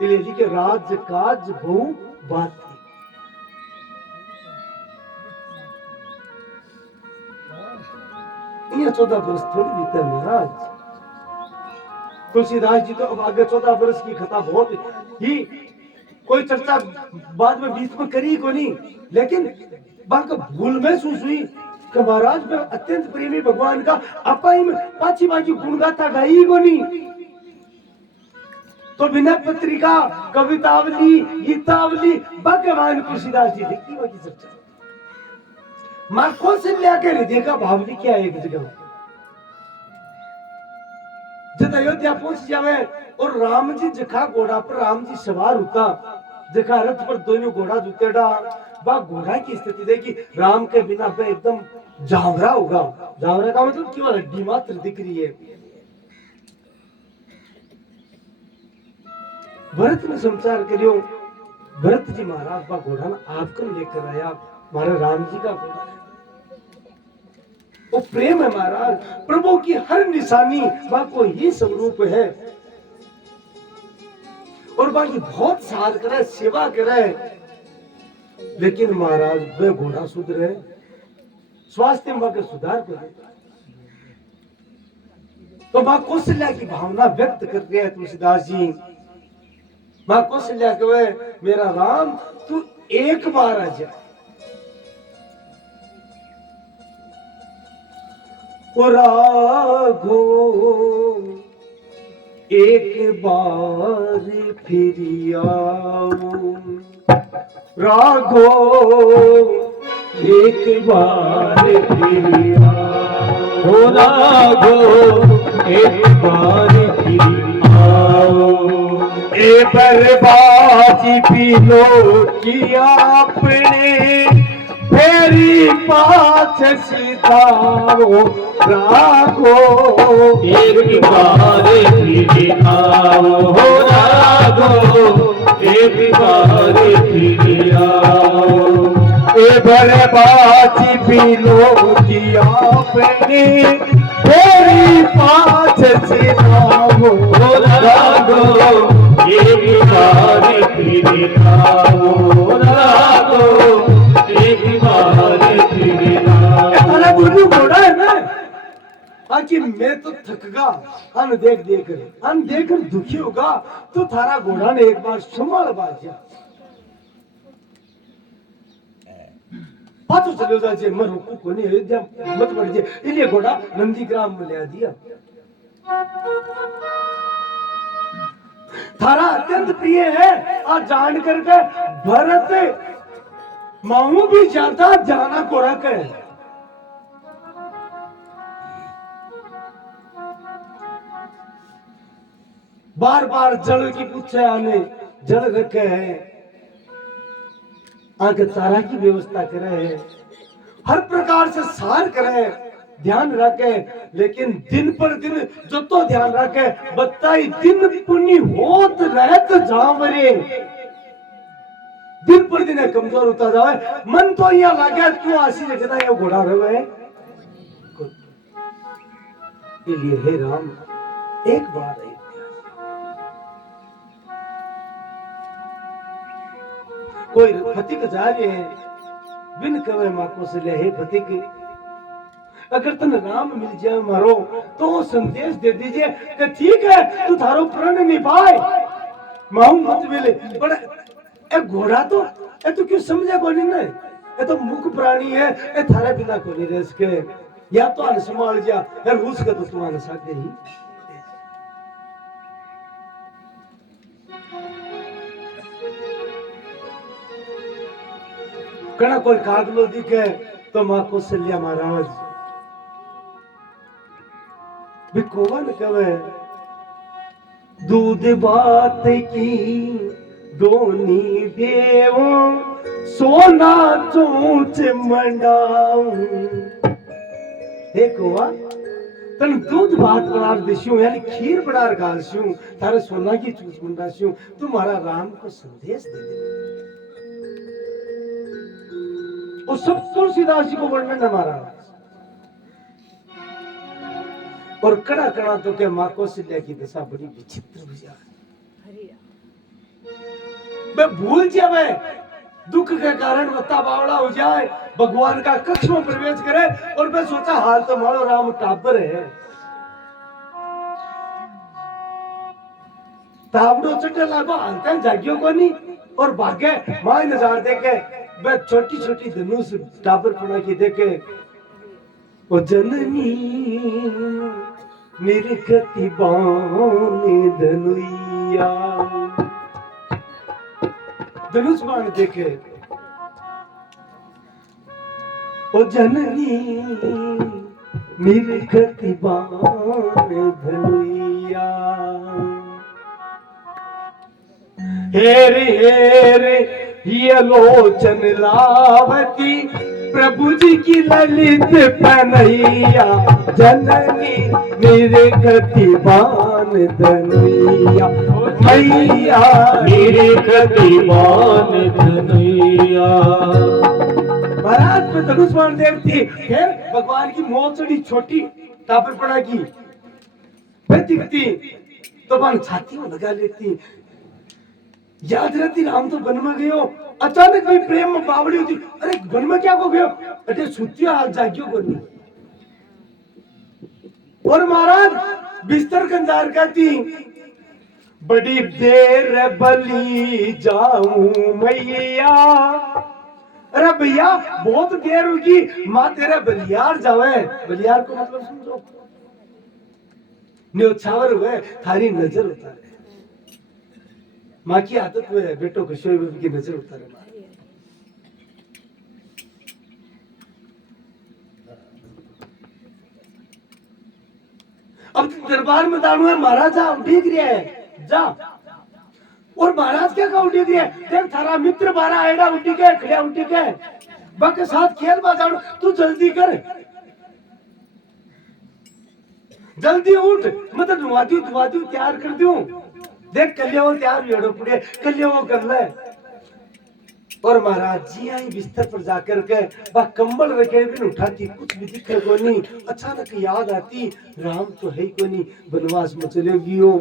इसलिए के राज काज बहु बात थी। ये 14 वर्ष थोड़ी बीते महाराज। तुलसीदास जी तो अब आगे 14 वर्ष की कथा बहुत ही कोई चर्चा बाद में बीच में करी को नहीं, लेकिन बाकी भूल महसूस हुई कि महाराज में अत्यंत प्रेमी भगवान का अपाई में पाची बाकी गुणगाथा गाई को नहीं। तो बिना पत्रिका कवितावली गीतावली भगवान तुलसीदास जी देखी बाकी चर्चा मां को से लेकर देखा भावली क्या है एक जगह जब अयोध्या पहुंच जावे और राम जी जखा घोड़ा पर राम जी सवार होता, जखा रथ पर दोनों घोड़ा जुतेड़ा, बा घोड़ा की स्थिति देखी राम के बिना पे एकदम जावरा होगा। जावरा का मतलब केवल हड्डी मात्र दिख रही है। भरत ने संचार करियो, भरत जी महाराज बा घोड़ा आपको लेकर आया, हमारे राम जी का घोड़ा है। वो प्रेम है महाराज, प्रभु की हर निशानी बाको ही स्वरूप है, और बाकी बहुत सार करे सेवा करे, लेकिन महाराज वे घोड़ा सुधरे स्वास्थ्य में बाकी सुधार करे। तो मां कौशल्या की भावना व्यक्त कर रहे हैं तुलसीदास जी। मां कौशल्या कहे मेरा राम तू एक बार आ जा, राघो एक बार फिर आओ, राघो एक बार फिर आओ, राघो एक बार फिर आओ। ए बर्बादी पीलो की आपने फेरी पाछ सीताओ, राघो एक बार फिर आओ, राघो एक बार फिर आओ। ए बर्बादी पीलो की आपने फेरी पाछ सीताओ, राघो एक बार फिर आओ, राघो एक बार फिर आओ। बोलू घोड़ा है ना आखिर मैं तो थक गा अन देख कर दुखी होगा, तो थारा घोड़ा ने एक बार संभाल बाजा बात चलो जाए मैं रुकू को नहीं अयोध्या मत बढ़ जाए, इसलिए घोड़ा नंदीग्राम में ले दिया। थारा अत्यंत प्रिय है आज जान करके भरत माऊ भी जाता जाना कोरा करे। बार बार जल की पूछे आने जल रखे हैं, आगे चारा की व्यवस्था करे है, हर प्रकार से सार करे, ध्यान रखे, लेकिन दिन पर दिन जो तो ध्यान रखे बताई दिन पुण्य होत रहत जावरे, दिन पर दिन कमजोर होता जाए। मन तो यहाँ लगे क्यों आसी जगह ये घोड़ा रहे के लिए। हे राम एक बार कोई फतिक जा रहे हैं बिन कवे माँ को से ले, हे फतिक अगर तन राम मिल जाए मारो तो वो संदेश दे दीजिए कि ठीक है तू थारो प्रण निभाए माऊ मत मिले। पर ए घोड़ा तो ए तो क्यों समझे को नहीं, ये तो मुख प्राणी है, ए थारे बिना को नहीं रह सके। या तो अन संभाल जा या रूस के तो तू आने सके ही। कना कोई कागलो दिखे तो माँ कौशल्या महाराज बिकोवन कवे दूध बात की दोनी देव सोना चोच मंडाऊ। देखो तन दूध भात बनार देशू यानी खीर बनार गालशू थारे सोना की चूच मंडाशू, तुम्हारा राम को संदेश दे दे। वो सब तुलसीदास जी को वर्णन हमारा और कड़ा कड़ा तो क्या माँ कौशल्या की दशा बड़ी विचित्र हो जाए। मैं भूल जावे दुख के कारण बत्ता बावड़ा हो जाए, भगवान का कक्ष में प्रवेश करे और मैं सोचा हाल तो मारो राम टाबर है, तावड़ो चटे लागो हालता जागियो को नहीं और भागे माँ नजार देखे वह छोटी छोटी धनुष टाबर पड़ा की देखे। ओ जननी निरखती बाने धनुइया, धनुष बाण देखे। ओ जननी निरखती बाने धनुइया, हेरे हेरे ये लोचन लावती प्रभु जी की ललित पनैया, जननी निरखती बान धनुइया, मैया निरखती बान धनुइया। महाराज में धनुष बाण देखती फिर भगवान की मोचड़ी छोटी टापर पड़ा की दिखती तो बाण छाती में लगा लेती। याद रहती राम तो वन में गयो, अचानक कोई प्रेम में बावड़ी होती, अरे वन में क्या को गयो, अरे सुतिया हाल जागियो को नहीं। और महाराज बिस्तर कंजार कहती बड़ी देर बली जाऊं मैया, अरे भैया बहुत देर होगी माँ तेरे बलियार जावे। बलियार को मतलब समझो न्योछावर हुए थारी नजर उतारे, माँ की आदत हुए है बेटो को सोए हुए की नजर उतारे। अब दरबार में दानू है महाराज जा उठी गया है जा, और महाराज क्या का उठी गया देख थारा मित्र बारा आएगा उठी के खड़िया उठी के बाके साथ खेल बाजाड़, तू जल्दी कर जल्दी उठ मतलब धुआ दू तैयार कर दूं, देख कलिया वो तैयार भेड़ो पुड़े कलिया वो कर ले। और महाराज जी आई बिस्तर पर जाकर के वह कंबल रखे भी उठाती, कुछ भी दिखे को नहीं। अचानक याद आती राम तो है ही को नहीं, वनवास में चले गियो,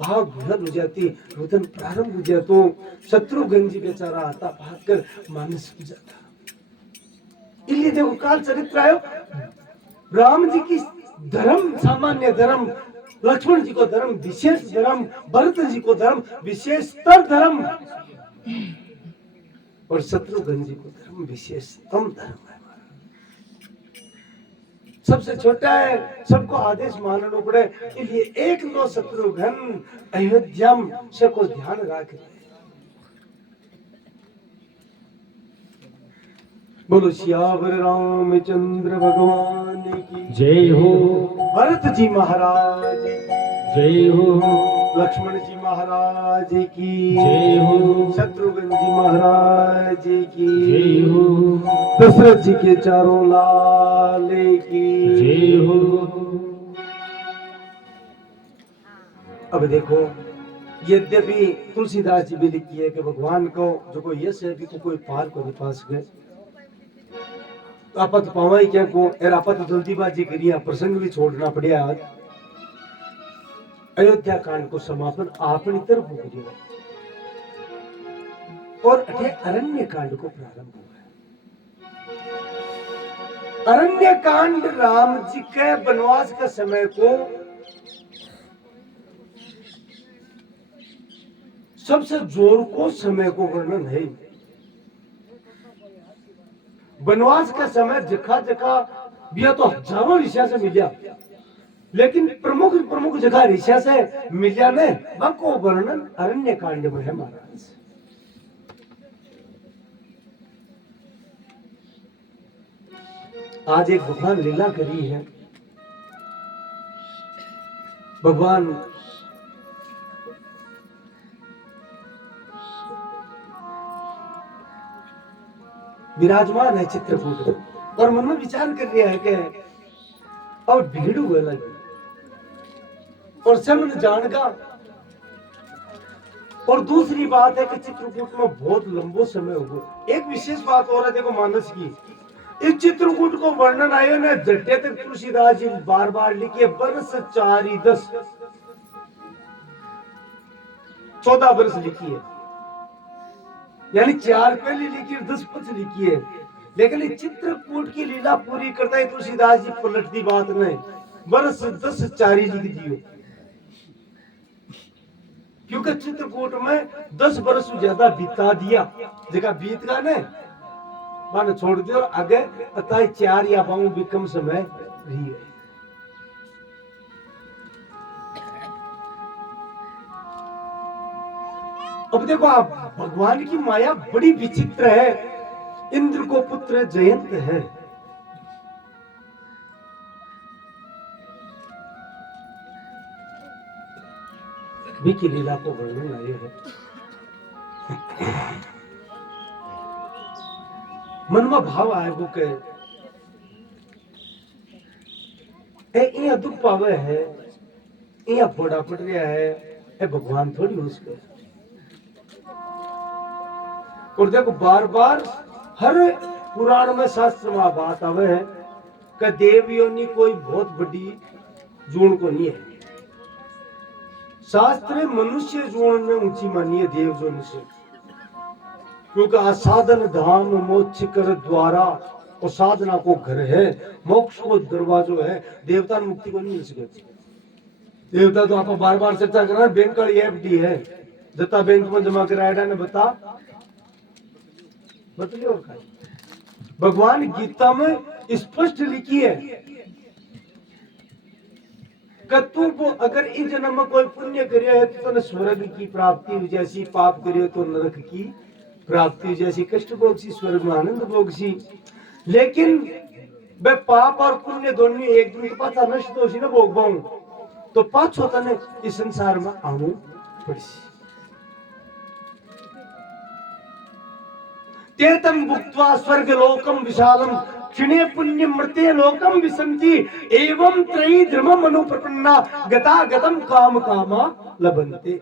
भाव भुलन हो जाती, रुदन प्रारंभ हो जातो। शत्रुघ्न जी बेचारा आता भागकर मानस हो जाता। इसलिए देखो काल चरित्र आयो, राम जी की धर्म सामान्य धर्म, लक्ष्मण जी को धर्म विशेष धर्म, भरत जी को धर्म विशेषतर धर्म, और शत्रुघ्न जी को धर्म विशेषतम धर्म है। सबसे छोटा है, सबको आदेश मानना पड़े, इसलिए एक नो शत्रुघ्न अयोध्याम से को ध्यान रखे। बोलो सियावर रामचंद्र भगवान की जय हो, भरत जी महाराज जय हो, लक्ष्मण जी महाराज की जय हो। शत्रुघ्न जी महाराज की जय हो। दशरथ जी के चारों लाल की जय हो। अब देखो, यद्यपि तुलसीदास जी भी लिखी है कि भगवान को जो कोई यश है भी तो कोई पार को नहीं पा सके, तो आपत पावा ही क्या को एर आपत जल्दीबाजी करिया प्रसंग भी छोड़ना पड़िया। अयोध्या कांड को समापन अपनी तरफ हो गया और अठे अरण्य कांड को प्रारंभ हुआ। अरण्य कांड राम जी के वनवास के समय को सबसे जोर को समय को वर्णन है। वनवास का समय जगह जगह भी तो हजारों ऋषिया से मिला, लेकिन प्रमुख प्रमुख जगह ऋषिया से मिला ने वको वर्णन अरण्य कांड में है महाराज। आज एक भगवान लीला करी है। भगवान विराजमान है चित्रकूट में और मन में विचार कर रहा है कि अब भीड़ हुए लगी और समन जानगा। और दूसरी बात है कि चित्रकूट में बहुत लंबो समय हो गया। एक विशेष बात और है देखो मानस की, इस चित्रकूट को वर्णन आयो ने जट्टे तक तुलसीदास जी बार बार लिखिए वर्ष 4-10 14 वर्ष लिखी है, यानी 4 पहले लिखी 10 पच लिखी है। लेकिन चित्रकूट की लीला पूरी करता है तुलसीदास जी पलटती बात में वर्ष 10-4 लिख दियो, क्योंकि चित्रकूट में 10 वर्ष ज्यादा बिता दिया जगह बीत गया ने माने छोड़ दिया और आगे पता है 4 या 5 भी कम समय रही है। अब देखो आप भगवान की माया बड़ी विचित्र है। इंद्र को पुत्र जयंत है, की लीला को वर्णन आए है। मन में भाव आए वो के ए दुख पावे है, ये फोड़ा पड़ रहा है, ए भगवान थोड़ी उसके। और देखो बार बार हर पुराण में शास्त्र में बात आवे है कि देव योनि कोई बहुत बड़ी जून को नहीं है। शास्त्र मनुष्य जून में ऊंची मानी है देव जोनि से, क्योंकि असाधन धाम मोक्ष कर द्वारा और साधना को घर है, मोक्ष को दरवाजो है, देवता मुक्ति को नहीं मिल सकती। देवता तो आप बार बार चर्चा कर रहे हैं, बैंक का एफडी है, जता बैंक में जमा कराया ने बता बतलिए। और भगवान गीता में स्पष्ट लिखी है कि तू को अगर इस जन्म में कोई पुण्य करे है तो तने स्वर्ग की प्राप्ति हो जैसी, पाप करे तो नरक की प्राप्ति हो जैसी, कष्ट भोग सी स्वर्ग में आनंद भोग सी। लेकिन वे पाप और पुण्य दोनों एक दिन के पास नष्ट हो सी ना भोग पाऊं तो पाछो तने इस संसार में आऊं पड़सी। तेतम भुक्त्वा स्वर्ग लोकम विशालम क्षणे पुण्य मृत्य लोकम विसंति एवं त्रयी धर्म मनु प्रपन्ना गता गतम काम कामा लभन्ते।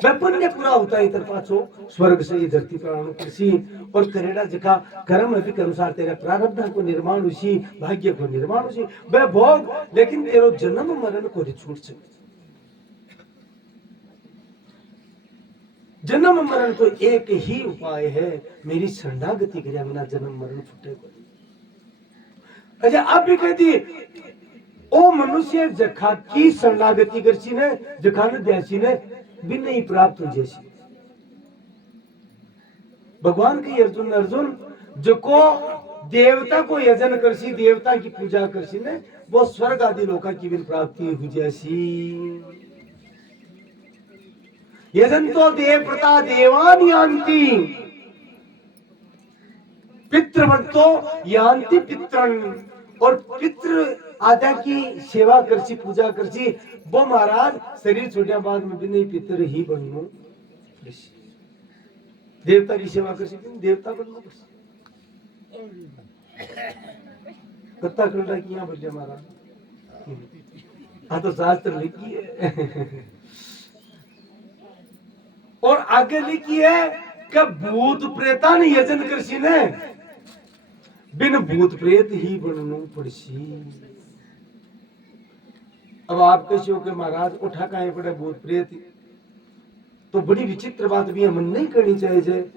वह पुण्य पूरा होता है इधर पाछो स्वर्ग से ये धरती प्राण कृषि और करेड़ा जका कर्म अभी के अनुसार तेरे प्रारब्ध को निर्माण हुई, भाग्य को निर्माण हुई वह भोग, लेकिन तेरो जन्म मरण को छूट से। जन्म मरण तो एक ही उपाय है, मेरी शरणागति करिया बिना जन्म मरण छूटे को। अच्छा आप भी कहती ओ मनुष्य जखा की शरणागति करसी ने जखा ने द्यासी ने भी नहीं प्राप्त हो जैसी। भगवान की अर्जुन अर्जुन जो को देवता को यजन करसी, देवता की पूजा करसी ने वो स्वर्ग आदि लोका की भी प्राप्ति हो जैसी। यजन तो देवता देवान यान्ति पितृवंतो यान्ति पितरन, और पितृ आधा की सेवा करसी पूजा करसी वो महाराज शरीर छोड़ने बाद में भी नहीं पितर ही बनू देवता की सेवा करसी देवता बनू कत्ता करना किया बोलिए महाराज हाँ तो शास्त्र लिखी है और आगे लिखी है कि भूत प्रेता ने यजन करसी ने बिन भूत प्रेत ही बनू पड़सी। अब आप कैसे हो के महाराज उठा काहे पड़े भूत प्रेत तो बड़ी विचित्र बात भी हम नहीं करनी चाहिए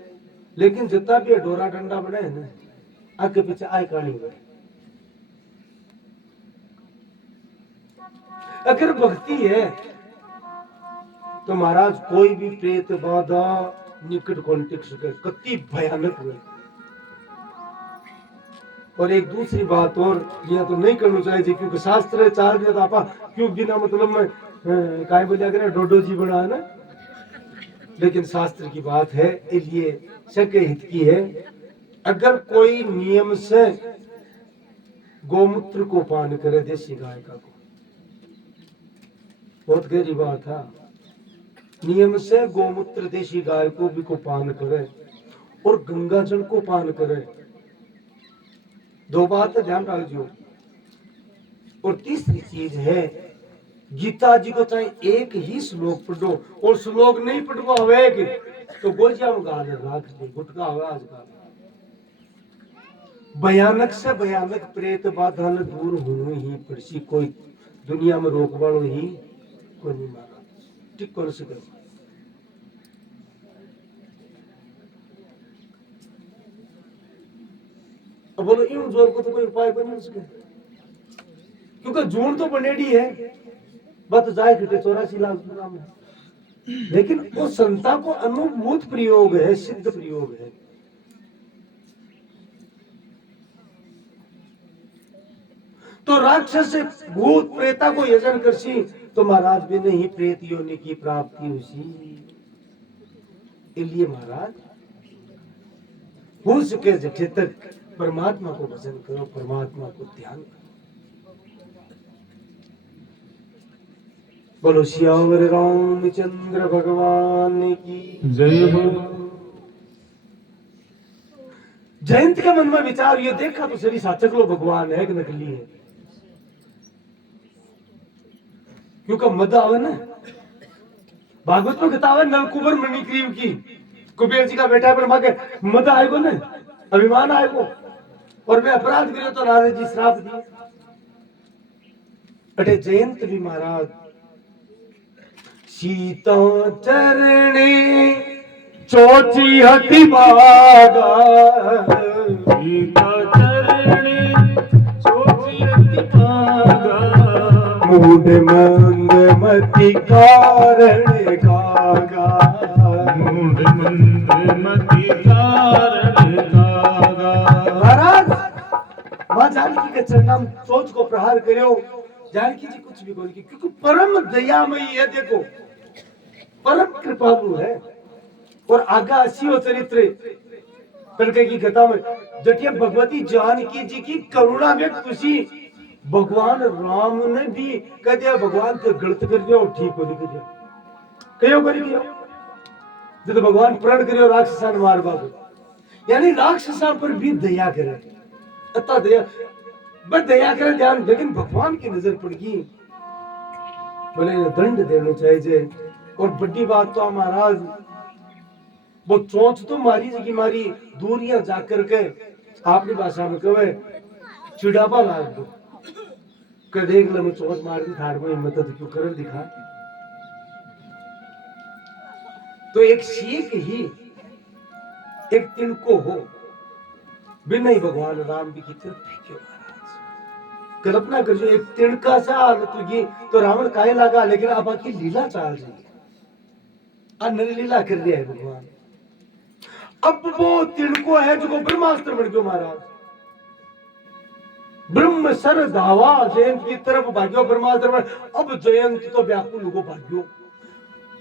लेकिन जितना भी डोरा डंडा बने है ना आगे पीछे आय कहानी बने अगर भक्ति है तो महाराज कोई भी प्रेत बाधा निकट कॉन्टेक्ट के कति भयानक हुए। और एक दूसरी बात और यह तो नहीं करना चाहिए क्योंकि शास्त्र चाल दिया था क्यों बिना मतलब में काय बोलिया करे डोडो जी बना है ना लेकिन शास्त्र की बात है इसलिए सबके हित की है। अगर कोई नियम से गोमूत्र को पान करे देसी गाय का को बहुत गहरी बात है नियम से गोमूत्र देशी गाय को भी को पान करे और गंगा जल को पान करे दो बात ध्यान रखियो। और तीसरी चीज है गीता जी को चाहे एक ही श्लोक पढ़ो और श्लोक नहीं पढ़वा हुए तो गोजिया में गाल राख दे गुटका हुआ आजकल भयानक से भयानक प्रेत बाधा न दूर होने ही पड़सी कोई दुनिया में रोक वालों ही कोई नहीं मारा ठीक कौन से कर अब बोलो इन जोर को तो कोई उपाय बने उसके क्योंकि जून तो बनेडी है बत जाए खटे 84 लाख नाम है लेकिन वो संता को अनुभूत प्रयोग है सिद्ध प्रयोग है। तो राक्षस भूत प्रेता को यजन करसी तो महाराज भी नहीं प्रेत योनि की प्राप्ति उसी इसलिए महाराज हो सके जठे तक परमात्मा को भजन करो परमात्मा को ध्यान करो। बोलो श्यावर रामचंद्र भगवान की जय हो। जयंत के मन में विचार ये देखा तो शरीर साचक लो भगवान है कि नकली है क्योंकि मद आवे ना भागवत में कथा है नलकुबर मणिग्रीव की कुबेर जी का बेटा पर मांगे मद आएगो ना अभिमान आएगो और मैं अपराध करो तो राजा जी श्राप दिए अटे जयंत भी महाराज सीता चरणे चोची हति बागा सीता चरणे चोची हति बागा मूढ़ मंद मति कारण गागा मूढ़ मंद मति कारण गागा। महाराज मां जानकी के चरणम सोच को प्रहार करो जानकी जी कुछ भी बोली क्योंकि परम दयामयी है देखो परम कृपालु है और आगा असियो चरित्र कलके की कथा में जटिया भगवती जानकी जी की करुणा व्यक्त खुशी भगवान राम ने भी कह दिया भगवान तो गलत कर दिया और ठीक हो दिया कहो कर दिया जब भगवान प्रण करियो राक्षसा ने मार बाबू यानी राक्षसा पर भी दया करे अतः दया बस दया करे ध्यान लेकिन भगवान की नजर पड़ गई बोले दंड देना चाहिए। और बड़ी बात तो महाराज वो चोंच तो मारी जी की मारी दूरियां जाकर के आपकी भाषा में कहे चिड़ापा लाग दो कर देख लो मैं चोंच मार दी थार में हिम्मत क्यों कर दिखा तो एक सीख ही एक तिनको हो बिना ही भगवान राम भी की तरफ फेंक्यो महाराज कल्पना कर जो एक तिनका सा तुझी तो रावण काहे लगा लेकिन अब की लीला चाल रही नर लीला कर रही है भगवान। अब वो तिनको है जो ब्रह्मास्त्र बन गयो महाराज ब्रह्म सर धावा जयंत की तरफ भाग्यो ब्रह्मास्त्र बन अब जयंत तो व्याकुल हो भाग्यो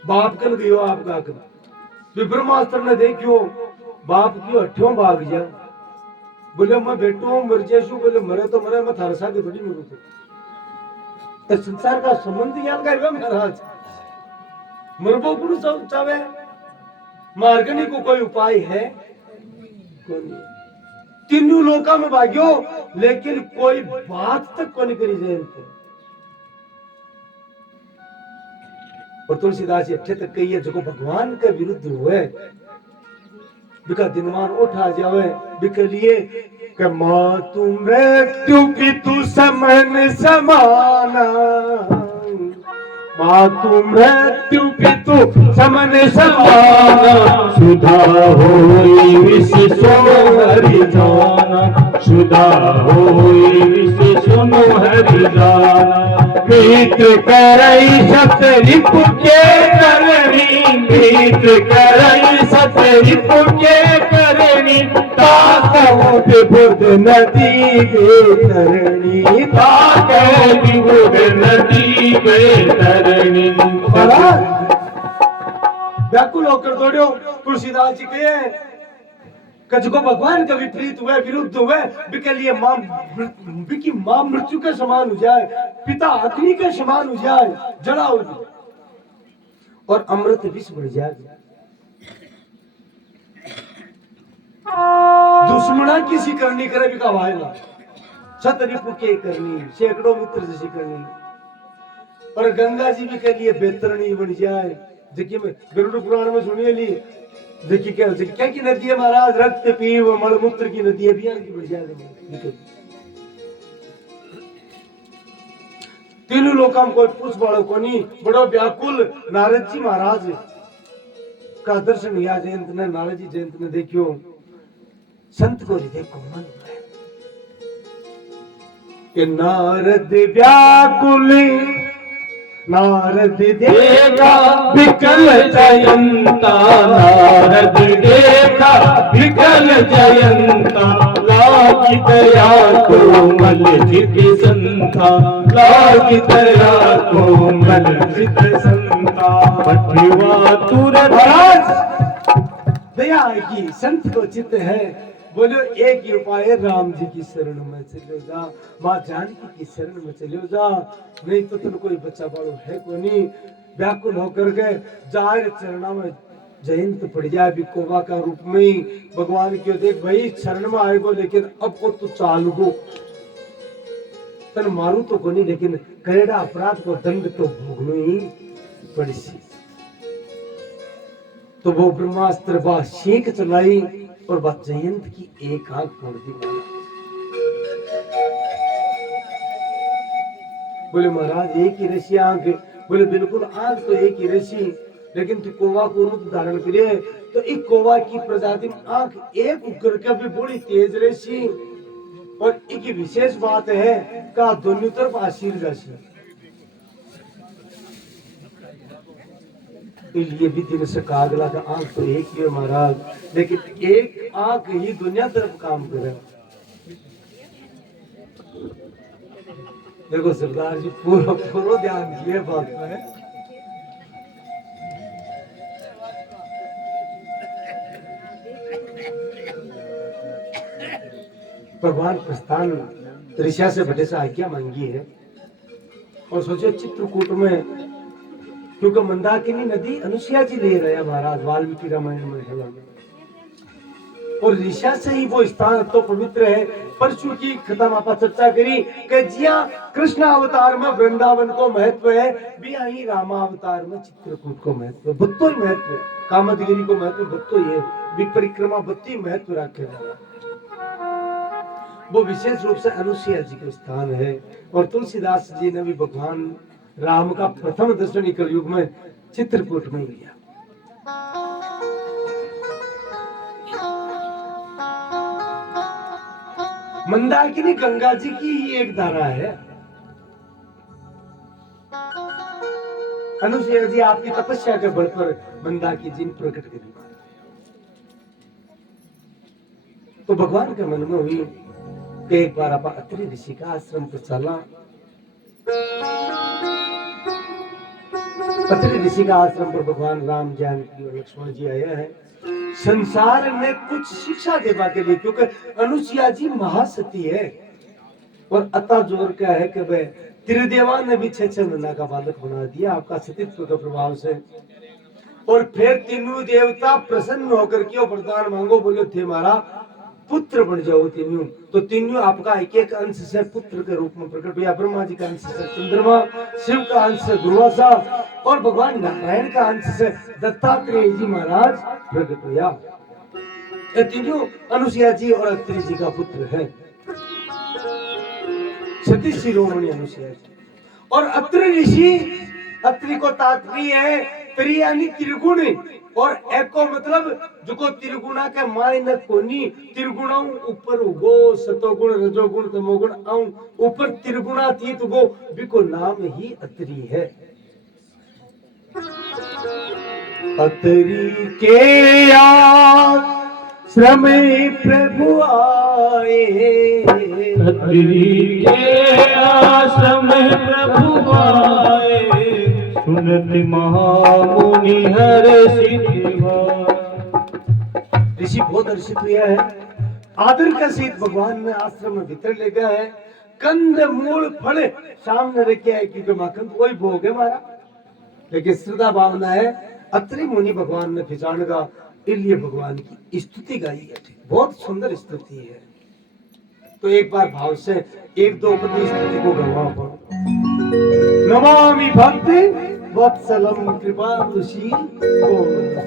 बाप कल गयो आपका कल ब्रह्मास्त्र ने देखियो बाप की अठ्यों भाग जा बोले मैं बेटो मर जैसू बोले मरे तो मरे मैं थारसा के थोड़ी मरू तो तो संसार का संबंध याद का महाराज मरबो गुरु चावे मार्गनी को कोई उपाय है कोई तीनों लोका में भाग्यो लेकिन कोई बात तक कोई करी जाए और तुलसीदास अठे तक कही है जो भगवान के विरुद्ध हुए बिका दिनमान उठा जावे बिका लिए कि मां तू मृत्यु पितु समन समाना मां तू मृत्यु पितु समन समाना सुधा होई विष सुनो हरि जाना सुधा होई विष सुनो हरि जाना मित्र करई सतरिपु के करणी मित्र करई सतरिपु के करणी ताकऊ विबुध नदी बेतरणी ताकऊ विबुध नदी बेतरणी व्याकुल होकर दौड़ो तुलसीदास जी के कजको भगवान का विपरीत हुए विरुद्ध हुए बिके लिए बिकी मां मृत्यु के समान हो जाए पिता अग्नि के समान हो जाए जला हो जाए और अमृत विष बन जाए दुश्मना किसी करनी करे बिका भाईला छतरिपु के करनी सैकड़ों मित्र जैसी करनी और गंगा जी भी के लिए बेतरणी बन जाए देखिए मैं गरुड़ पुराण में सुनिए ली देखिए क्या की नदी है महाराज रक्त पीव मलमूत्र की नदी है अभियान की बढ़ जाएगा तीनों लोकां कोई पूछ बाड़ो कोनी बड़ो व्याकुल नारद जी महाराज का दर्शन या जयंत ने नारद जी जयंत ने देखियो संत को देखो मन के नारद व्याकुल नारद देखा विकल जयंता नारद देखा विकल जयंता लागी दया कोमल चित संता लागी दया कोमल चित संता पठवा तुरंत दया की संत को चित्त है बोलो एक ही उपाय राम जी की शरण में चले जा मां जानकी की शरण में चले जा नहीं तो तुम कोई बच्चा बड़ो है को नहीं व्याकुल होकर के जाहिर चरणा में जयंत पड़ जाए बिकोवा का रूप में ही भगवान क्यों देख भाई शरण में आएगो लेकिन अब को तू चालू गो तन मारू तो को नहीं लेकिन करेड़ा अपराध को दंड तो भोगनो ही पड़ी सी तो वो ब्रह्मास्त्र बा शेख चलाई और बात जयंत की एक आंख फोड़ दी बोले महाराज एक ही ऋषि आंख बोले बिल्कुल आंख तो एक ही ऋषि लेकिन तू कोवा को रूप धारण करे तो एक कोवा की प्रजाति में आंख एक उकर का भी बड़ी तेज ऋषि और एक विशेष बात है का दोनों तरफ आशीर्वाद राशि लिए भी दिन से कागला का आंख तो एक ही है महाराज लेकिन एक आंख ही दुनिया तरफ काम करे देखो सरदार जी पूरा ध्यान दिए बात में भगवान प्रस्थान त्रिशा से बड़े से आज्ञा मांगी है और सोचो चित्रकूट में क्योंकि मंदाकिनी नदी अनुसुईया जी ले रहे हैं महाराज वाल्मीकि रामायण में है और ऋषा से ही वो स्थान तो पवित्र है परशु की खत्म आपा चर्चा करी कि जिया कृष्ण अवतार में वृंदावन को महत्व है भी ही रामा अवतार में चित्रकूट को महत्व है बत्तो ही महत्व है कामदगिरी को महत्व बत्तो ही है भी परिक्रमा बत्ती महत्व रखे वो विशेष रूप से अनुसुईया जी का स्थान है और तुलसीदास जी ने भी भगवान राम का प्रथम दर्शन कलयुग में चित्रकूट में लिया मंदाकिनी गंगा जी की ही एक धारा है अनुसुईया जी आपकी तपस्या के बल पर मंदाकिनी जी प्रकट करी तो भगवान के मन में हुई कि एक बार आप अत्रि ऋषि का आश्रम पर चला अत्रि ऋषि का आश्रम पर भगवान राम जानकी और लक्ष्मण जी आए हैं संसार में कुछ शिक्षा देवा के लिए क्योंकि अनुसुईया जी महासती है और अता जोर का है कि वह त्रिदेवान ने भी 6 महीना का बालक बना दिया आपका सतीत्व के प्रभाव से। और फिर तीनों देवता प्रसन्न होकर के वरदान मांगो, बोले थे हमारा पुत्र बन जाओ तीनों। तो तीनों आपका एक एक अंश से पुत्र के रूप में प्रकट हुआ। ब्रह्मा जी का अंश से चंद्रमा, शिव का अंश से दुर्वासा और भगवान नारायण का अंश से दत्तात्रेय जी महाराज प्रकट हुआ। ये तीनों अनुसुईया जी और अत्रि जी का पुत्र है, सती शिरोमणि अनुसुईया जी। और अत्रि ऋषि, अत्रि को तात्पर्य है त्रि यानी त्रिगुण, और एको मतलब जो को त्रिगुणा के मायने कोनी, त्रिगुणों ऊपर उगो सतोगुण रजोगुण तमोगुण आऊं ऊपर त्रिगुणातीत उगो, बिको नाम ही अत्रि है। अत्रि के आश्रम प्रभु आए, अत्रि के आश्रम प्रभु आए, सुनत महामुनि हर्षित भय। ऋषि बहुत हर्षित हुआ है। आदर का सहित भगवान ने आश्रम में भीतर ले गया है। कंद मूल फल सामने रखे है, क्योंकि माखन कोई भोग है हमारा, लेकिन श्रद्धा भावना है। अत्रि मुनि भगवान ने पहचान का, इसलिए भगवान की स्तुति गाई है। बहुत सुंदर स्तुति है। तो एक बार भाव से एक दो पति स्तुति को गवा पड़ो। नमामि भक्ति वत्सलम कृपालुशील कोमलम,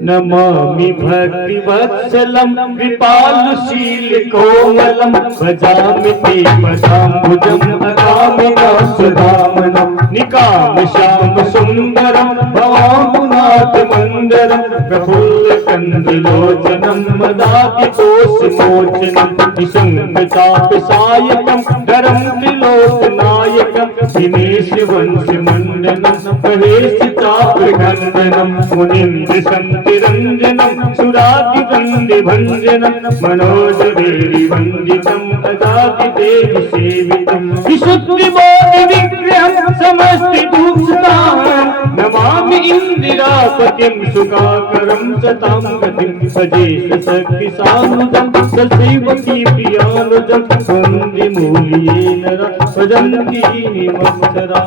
नमामि भक्ति वत्सलम कृपालुशील कोमलम, भजामि ते पदाम्बुजं अगामिनां सुधामनं, निकाम श्याम सुंदरम भवामुनाथ मंदरम, प्रफुल्ल कंदलोचनं मदाकितोषमोचनं, निशंक चाप सायकं धरम त्रिलोकनायकं, दिनेश वंश मंडनं महेश चाप खंडनं, मुनीन्द्र संतिरंजनं सुराति वंदे भंजनं, मनोज देवी वंदितं अजाति देवी सेवितं, विशुद्धि बोधि विग्रहं समस्ति दूषिताहं, नमामि इंदिरापतिं सुखाकरं सतां गतिं, भजे शक्ति सानुजं ससेवकी प्रियानुजं, वंदे मूल्ये नरा भजन्ति मत्सरा।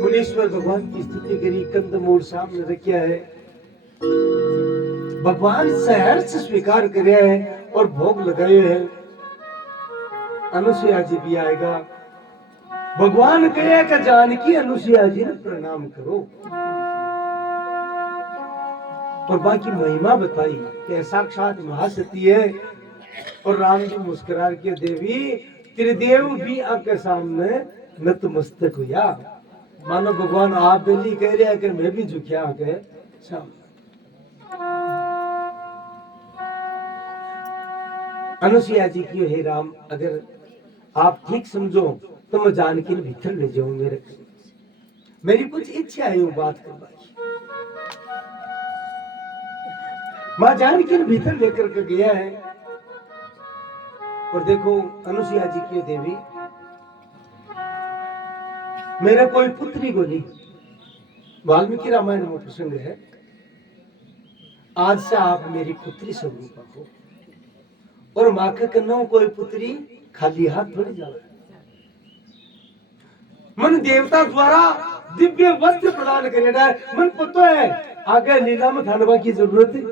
मुनीश्वर भगवान की स्तुति करी, कंदमूल सामने रखा है। भगवान सहर्ष स्वीकार करे है और भोग लगाए हैं। अनुसुईया जी भी आएगा। भगवान कहे कि जानकी अनुसुईया जी ने प्रणाम करो, और बाकी महिमा बताई कि साक्षात महासती है। और राम जी मुस्कुरा के, देवी त्रिदेव भी आपके सामने नतमस्तक हुआ। मानो भगवान आप बेली कह रहे हैं कि मैं भी झुकिया के सामने। अनुसुईया जी की, हे राम अगर आप ठीक समझो तो मैं जानकी के भीतर ले जाऊं। मेरी कुछ इच्छा है वो बात करवाई। मां जानकी के भीतर लेकर के गया है। और देखो अनुसुईया जी की, देवी मेरा कोई पुत्री को नहीं। वाल्मीकि रामायण में प्रसंग है, आज से आप मेरी पुत्री स्वरूपा हो। और माँ के कन्नों कोई पुत्री खाली हाथ थोड़ी जावे। मन देवता द्वारा दिव्य वस्त्र प्रदान करेगा। मन पता है आगे लीला में थानवा की जरूरत है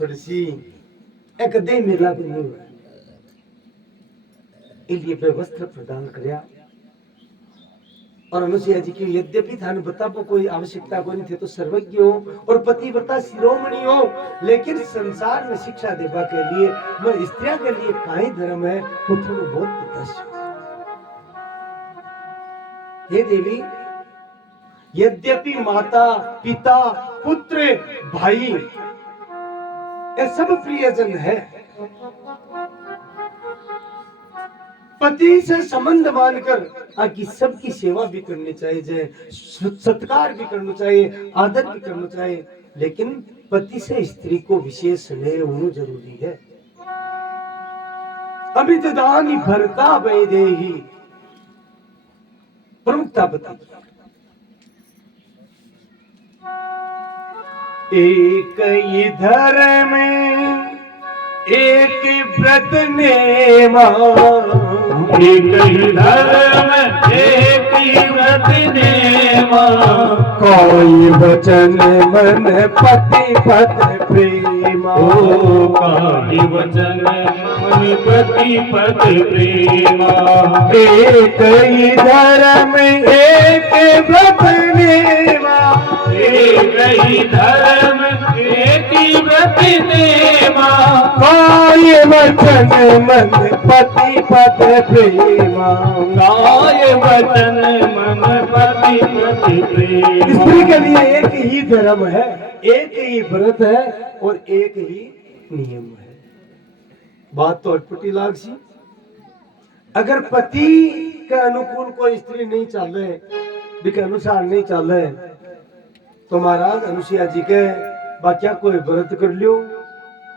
थोड़ी सी, एक दे मेला भी नहीं हुआ, इसलिए वस्त्र प्रदान करया। और अनुसुईया जी की, यद्यपि थान बता को कोई आवश्यकता को नहीं थे तो सर्वज्ञ हो और पतिव्रता शिरोमणि हो, लेकिन संसार में शिक्षा देवा के लिए मैं स्त्रियों के लिए काई धर्म है वो थोड़ा बहुत पता। हे देवी, यद्यपि माता पिता पुत्र भाई ये सब प्रियजन है, पति से संबंध मानकर आगे सबकी सेवा भी करनी चाहिए, सत्कार भी करना चाहिए, आदर भी करना चाहिए, लेकिन पति से स्त्री को विशेष स्नेह होना जरूरी है। अभिदानी भरता वैदेही प्रमुखता बताई। एक ही धर्म एक व्रत नेमा, एक ही धर्म एक ही व्रत नेमा, कोई वचन मन पति पद प्रेमा। ओ काई वचन मन पति पद प्रेमा, एक ही धर्म एक व्रत नेमा, एक ही धर्म एक ही व्रत नेमा, कोई वचन मन पति पद प्रेमा। काय वचन मन पति पति प्रेमा। स्त्री के लिए एक ही धर्म है, एक ही व्रत है और एक ही नियम है। बात तो अटपटी लाग सी। अगर पति के अनुकूल कोई स्त्री नहीं चल रहे, के अनुसार नहीं चल रहे, तो महाराज अनुसुईया जी के बाक्या कोई व्रत कर लियो,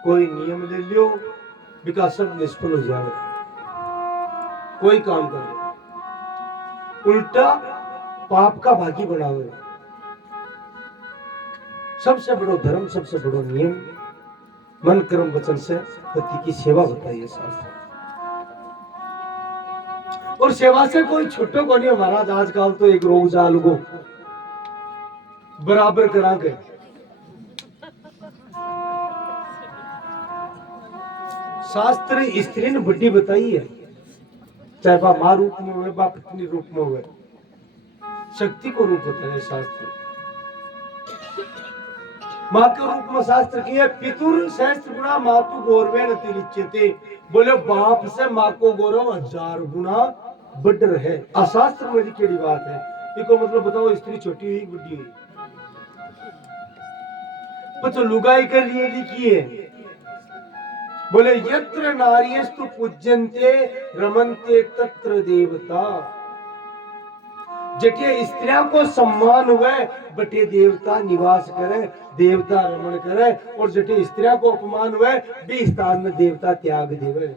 कोई नियम ले लियो, विकास सब निष्फल हो जाए। कोई काम कर लो, उल्टा पाप का भागी बनाओ। सबसे बड़ो धर्म, सबसे बड़ो नियम मन कर्म वचन से पति की सेवा बताइए शास्त्र। और सेवा से कोई छुट्टो को नहीं महाराज। आजकल तो एक रोग जाल को बराबर करा के शास्त्र स्त्री ने बड़ी बताई है, चाहे वह मां रूप में हो, बा पत्नी रूप में हो, शक्ति को रूप होता है शास्त्र। मां के रूप में शास्त्र की है, पितुर सहस्त्र गुणा मातु गौरवे न तिरिच्यते। बोले बाप से मां को गौरव 1000 गुना बढ़ है। अशास्त्र में केड़ी बात है? इको मतलब बताओ, स्त्री छोटी हुई बड़ी हुई, तो लुगाई के लिए लिखी है। बोले यत्र नार्यस्तु पूज्यन्ते रमन्ते तत्र देवता। जटे स्त्रियों को सम्मान हुए बटे देवता निवास करे, देवता रमण करे, और जटे स्त्रियों को अपमान हुए भी स्थान में देवता त्याग देवे।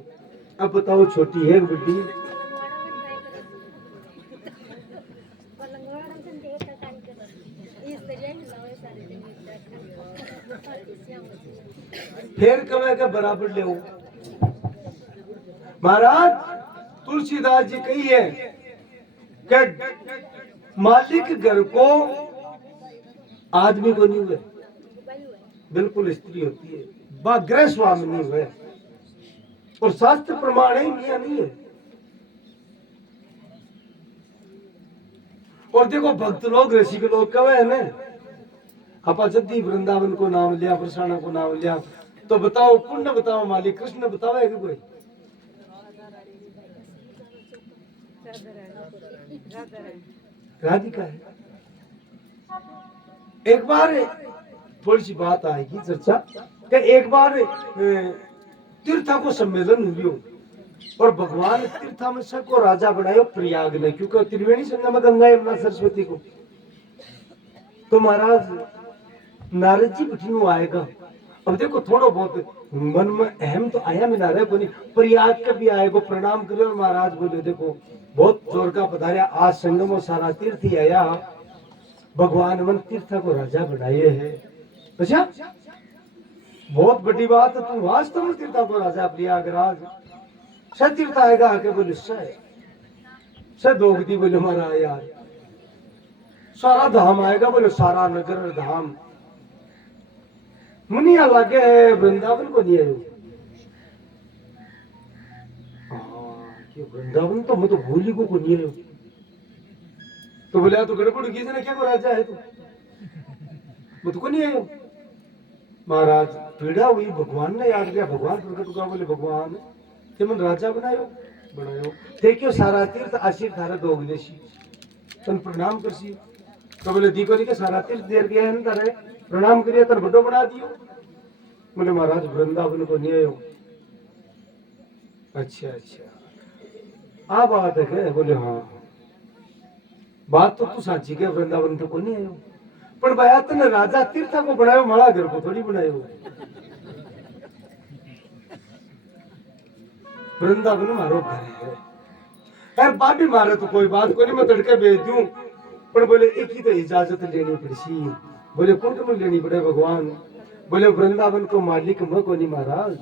अब बताओ छोटी है बड़ी? फिर कवे के बराबर ले। महाराज तुलसीदास जी कही है कि मालिक घर को आदमी को नहीं हुए, बिल्कुल स्त्री होती है, बा गृह स्वामिनी हुए। और शास्त्र प्रमाण है, मियां नहीं है। और देखो भक्त लोग रसिक लोग कहे है ना, अपा जद्दी वृंदावन को नाम लिया, प्रसाना को नाम लिया, तो बताओ पुण्य बताओ मालिक कृष्ण बतावे कि कोई? राधिका है। एक बार थोड़ी सी बात आएगी चर्चा कि एक बार तीर्था को सम्मेलन हुई और भगवान तीर्था में सबको राजा बनायो प्रयाग में, क्योंकि त्रिवेणी संगम में गंगा यमुना सरस्वती को। तो महाराज नारद जी बिठिनु आएगा। अब देखो थोड़ा बहुत मन में अहम तो आया में नारद को नहीं, प्रयाग का भी आएगा, प्रणाम करो। महाराज बोले देखो बहुत जोर का पधारिया, आज संगम और सारा तीर्थ ही आया, भगवान मन तीर्थ को राजा बनाए है। अच्छा बहुत बड़ी बात है, तुम वास्तव में तीर्थ को राजा प्रयागराज तीर्थ आएगा आके। बोले सर दोगदी। बोले हमारा यार सारा धाम आएगा। बोले सारा नगर धाम मुनिया लगे वृंदावन को नहीं आयो। वृंदावन तो मैं तो भूली को नहीं आयो। तो बोले तो गड़बड़ की ना, क्या को राजा है तू? मैं तो को नहीं आयो। महाराज पीड़ा हुई, भगवान ने याद किया, भगवान प्रकट हुआ। बोले भगवान ते मन राजा बनायो देखियो सारा तीर्थ आशीर थारा दोग देशी तन प्रणाम करसी। तो बोले दीको के सारा तीर्थ देर गया है ना तारे प्रणाम करिए तर बड़ो बना दियो। बोले महाराज वृंदावन को नहीं आयो। अच्छा आ बात है क्या? बोले हाँ बात तो तू साची के वृंदावन तो को नहीं आयो, पर भाया तने राजा तीर्थ को बनायो, माड़ा घर को थोड़ी बनायो। वृंदावन मारो घर है यार, बाबी मारे तो कोई बात को नहीं, मैं तड़के भेज दूं, पर बोले एक ही तो इजाजत लेनी पड़सी। बोले कौन को लेनी पड़े भगवान? बोले वृंदावन को मालिक मैं को नहीं महाराज,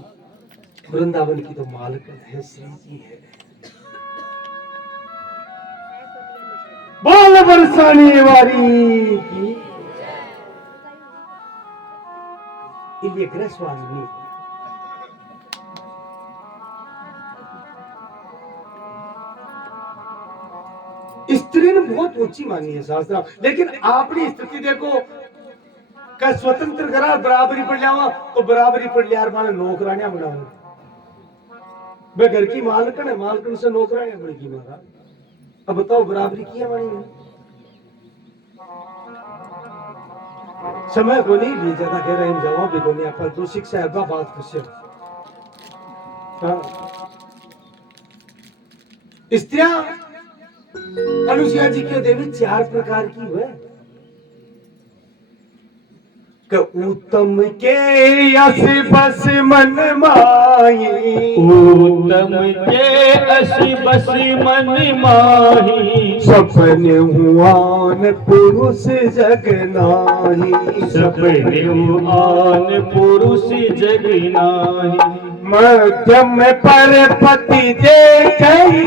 वृंदावन की तो मालकन है, श्री जी है। बोल बरसाने वाली की इलिए ग्रसवानी। स्त्री ने बहुत ऊंची मानी है शास्त्र, लेकिन आपने स्थिति देखो का स्वतंत्र करा बराबरी पर जावा तो बराबरी पर लियार माने नौकरानियां बनाओ। वे घर की मालकन है, मालकन से नौकरानियां बनेगी महाराज। अब बताओ बराबरी की है मानी है? समय को नहीं भी ज्यादा कह रहे हैं, जवाब भी को नहीं आप जो शिक्षा है बात खुश है। स्त्रियां अनुसुईया जी की देवी 4 प्रकार की हुए। उत्तम के यस बस मन माही, उत्तम के असी बस मन माही, सपन हुआन पुरुष जग नाही, सपने आन पुरुष जग नाही। मध्यम पर पति देख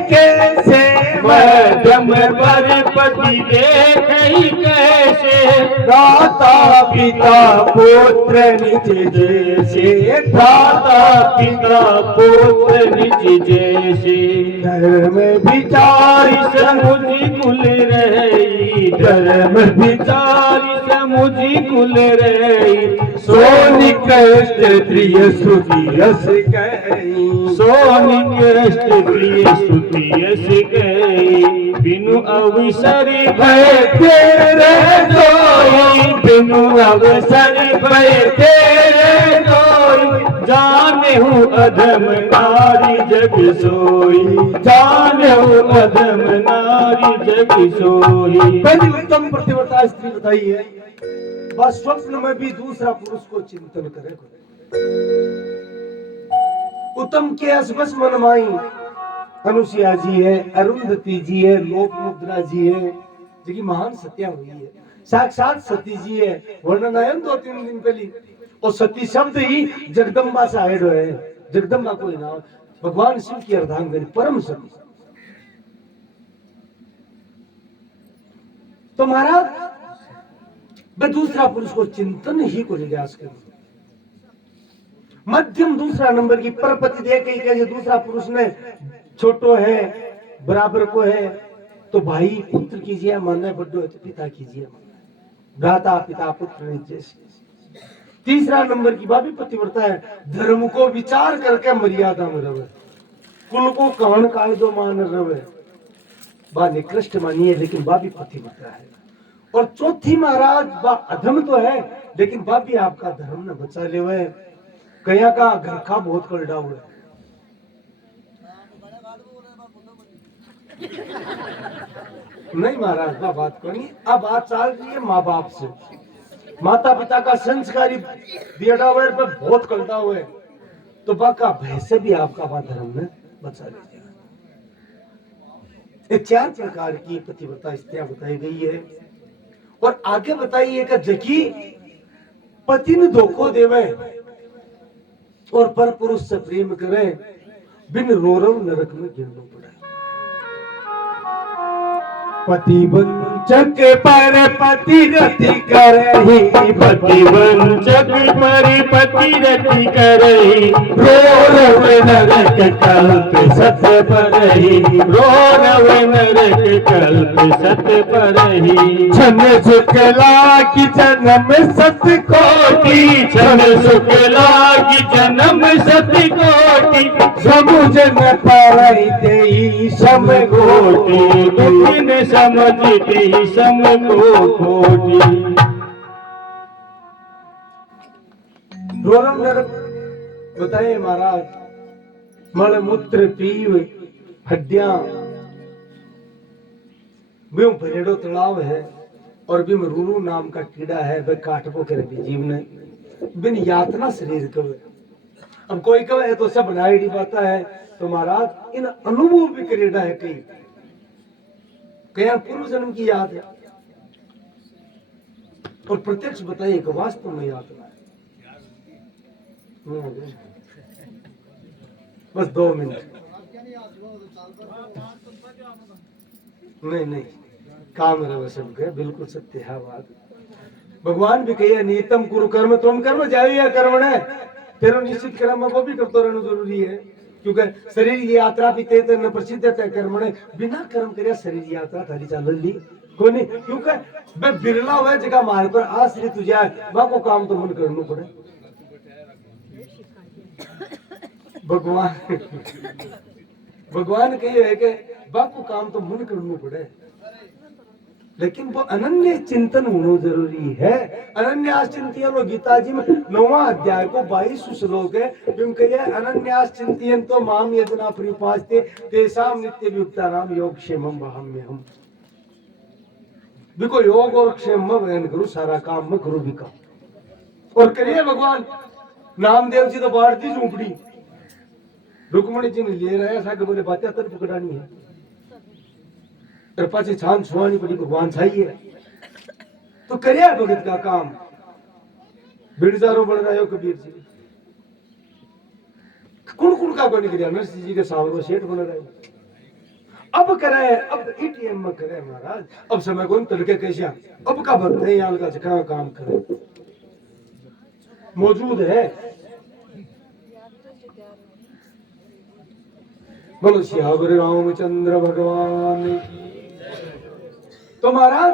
कैसे, मध्यम पर पति देख कैसे, दाता पिता पुत्र निज जैसे, दाता पिता पुत्र निज जैसे। धर्म विचार समुझ कुल रही, धर्म विचार समुझ कुल रही। सोनि कष्ट प्रिय सुखी यस गई, सोनि कष्ट प्रिय सुखी यस गई। बिनु अवसर भय तेरे सोई, बिनु अवसर भय तेरे सोई। जाने हूँ अधम नारी जग सोई, जाने हूँ अधम नारी जग सोई। पहली उत्तम प्रतिव्रता स्त्री बताई है, बस स्वप्न में भी दूसरा पुरुष को चिंतन करे। उत्तम के असबस मनमाई अनुसुईया जी है, अरुंधति जी है, लोकमुद्रा जी है, जो कि महान सत्या हुई है। साक्षात सती जी है, वर्णन आया 2-3 दिन पहले। और सती शब्द ही जगदम्बा से आए है। जगदम्बा कोई नाम, भगवान शिव की अर्धांगिनी परम सती। तो महाराज मैं दूसरा पुरुष को चिंतन ही को निराश करूं। मध्यम दूसरा नंबर की परपति दे के कैसे दूसरा पुरुष ने छोटो है बराबर को है तो भाई पुत्र कीजिए, मानना बड्डो है तो पिता कीजिए, भ्राता पिता पुत्र जैसे। तीसरा नंबर की बाबी पतिव्रता है, धर्म को विचार करके मर्यादा में रहे, कुल को कान कायदो मान रहे, बा निकृष्ट मानिए लेकिन बाबी पतिव्रता है। और चौथी महाराज बा अधम तो है लेकिन बाबी आपका धर्म न बचा ले हुए, कया का घर का बहुत करडा हुआ है। नहीं महाराज बा बात करी, अब बात चल रही है माँ बाप से, माता पिता का संस्कारी बेड़ा हुए पे बहुत करडा हुआ है, तो बा का भय से भी आपका बा धर्म में बचा लीजिएगा। ये 4 प्रकार की पतिव्रता स्त्रियां बताई गई है। और आगे बताइए कि जकी पति ने धोखो देवे और पर पुरुष से प्रेम करे, बिन रोरव नरक में गिरना पड़े। पति वंचक पर पति रति करही, पति वंचक पर पति रति करही। रोरव नरक कल्प सत परही, रोरव नरक कल्प सत परही। छन शुक्ला की जन्म सत कोटि, छन शुक्ला की जन्म सत कोटि। समुझन पारई देई सम कोटि, दुखिन समझती सम को कोटि। रोरव नरक बताए महाराज, मल मूत्र पीव हड्डियां बिम भरेड़ो तालाब है और बिम रूरू नाम का कीड़ा है, वह काटबो करे भी जीव ने बिन यातना शरीर कवे। अब कोई कहे तो सब बनाई बाता है, तो महाराज इन अनुभव भी करेड़ा है कई कया पूर्व जन्म की याद है और प्रत्यक्ष बताइए कि वास्तव में यातना है। बस 2 मिनट। नहीं नहीं, काम रहे सब के, बिल्कुल सत्य है बात। भगवान भी कहिए नियतम कुरु कर्म, तुम कर्म जाए या कर्म है, तेरो निश्चित कर्म वो भी करते रहना जरूरी है। क्योंकि शरीर की यात्रा भी ते न प्रसिद्ध है कर्म ने, बिना कर्म करे शरीर यात्रा थारी चाल ली कोई नहीं। क्योंकि मैं बिरला हुआ जगह मार पर आश्रित तुझे वह को काम तो मन करना पड़े। भगवान भगवान कही है कि वह को काम तो मन करना पड़े, लेकिन वो अनन्य चिंतन होना जरूरी है। अनन्यास चिंतन गीता जी में 9वां अध्याय को 22 श्लोक है, क्योंकि अनन्यास चिंतन तो माम यजना परिपास्ते तेसाम नित्य युक्ता नाम योग क्षेमम वहाम्यहम्। बिको योग और क्षेम में वहन करो, सारा काम में करो भी काम और करिए। भगवान नामदेव जी तो बाढ़ दी झूपड़ी, रुक्मणी जी ने ले रहा है बोले बातें तर पकड़ानी है, कृपा से छान छुआनी पड़ी, भगवान चाहिए तो करिए भगत का काम। बिरजारो बन रहे हो कबीर जी, कुण कुण का बन गया, नरसिंह जी के सावरो सेठ बन रहे हो। अब करे, अब एटीएम में करे महाराज, अब समय कौन तड़के कैसे, अब का भक्त है यहाँ का जगह काम करे मौजूद है। बोलो श्यावर रामचंद्र भगवान। तो महाराज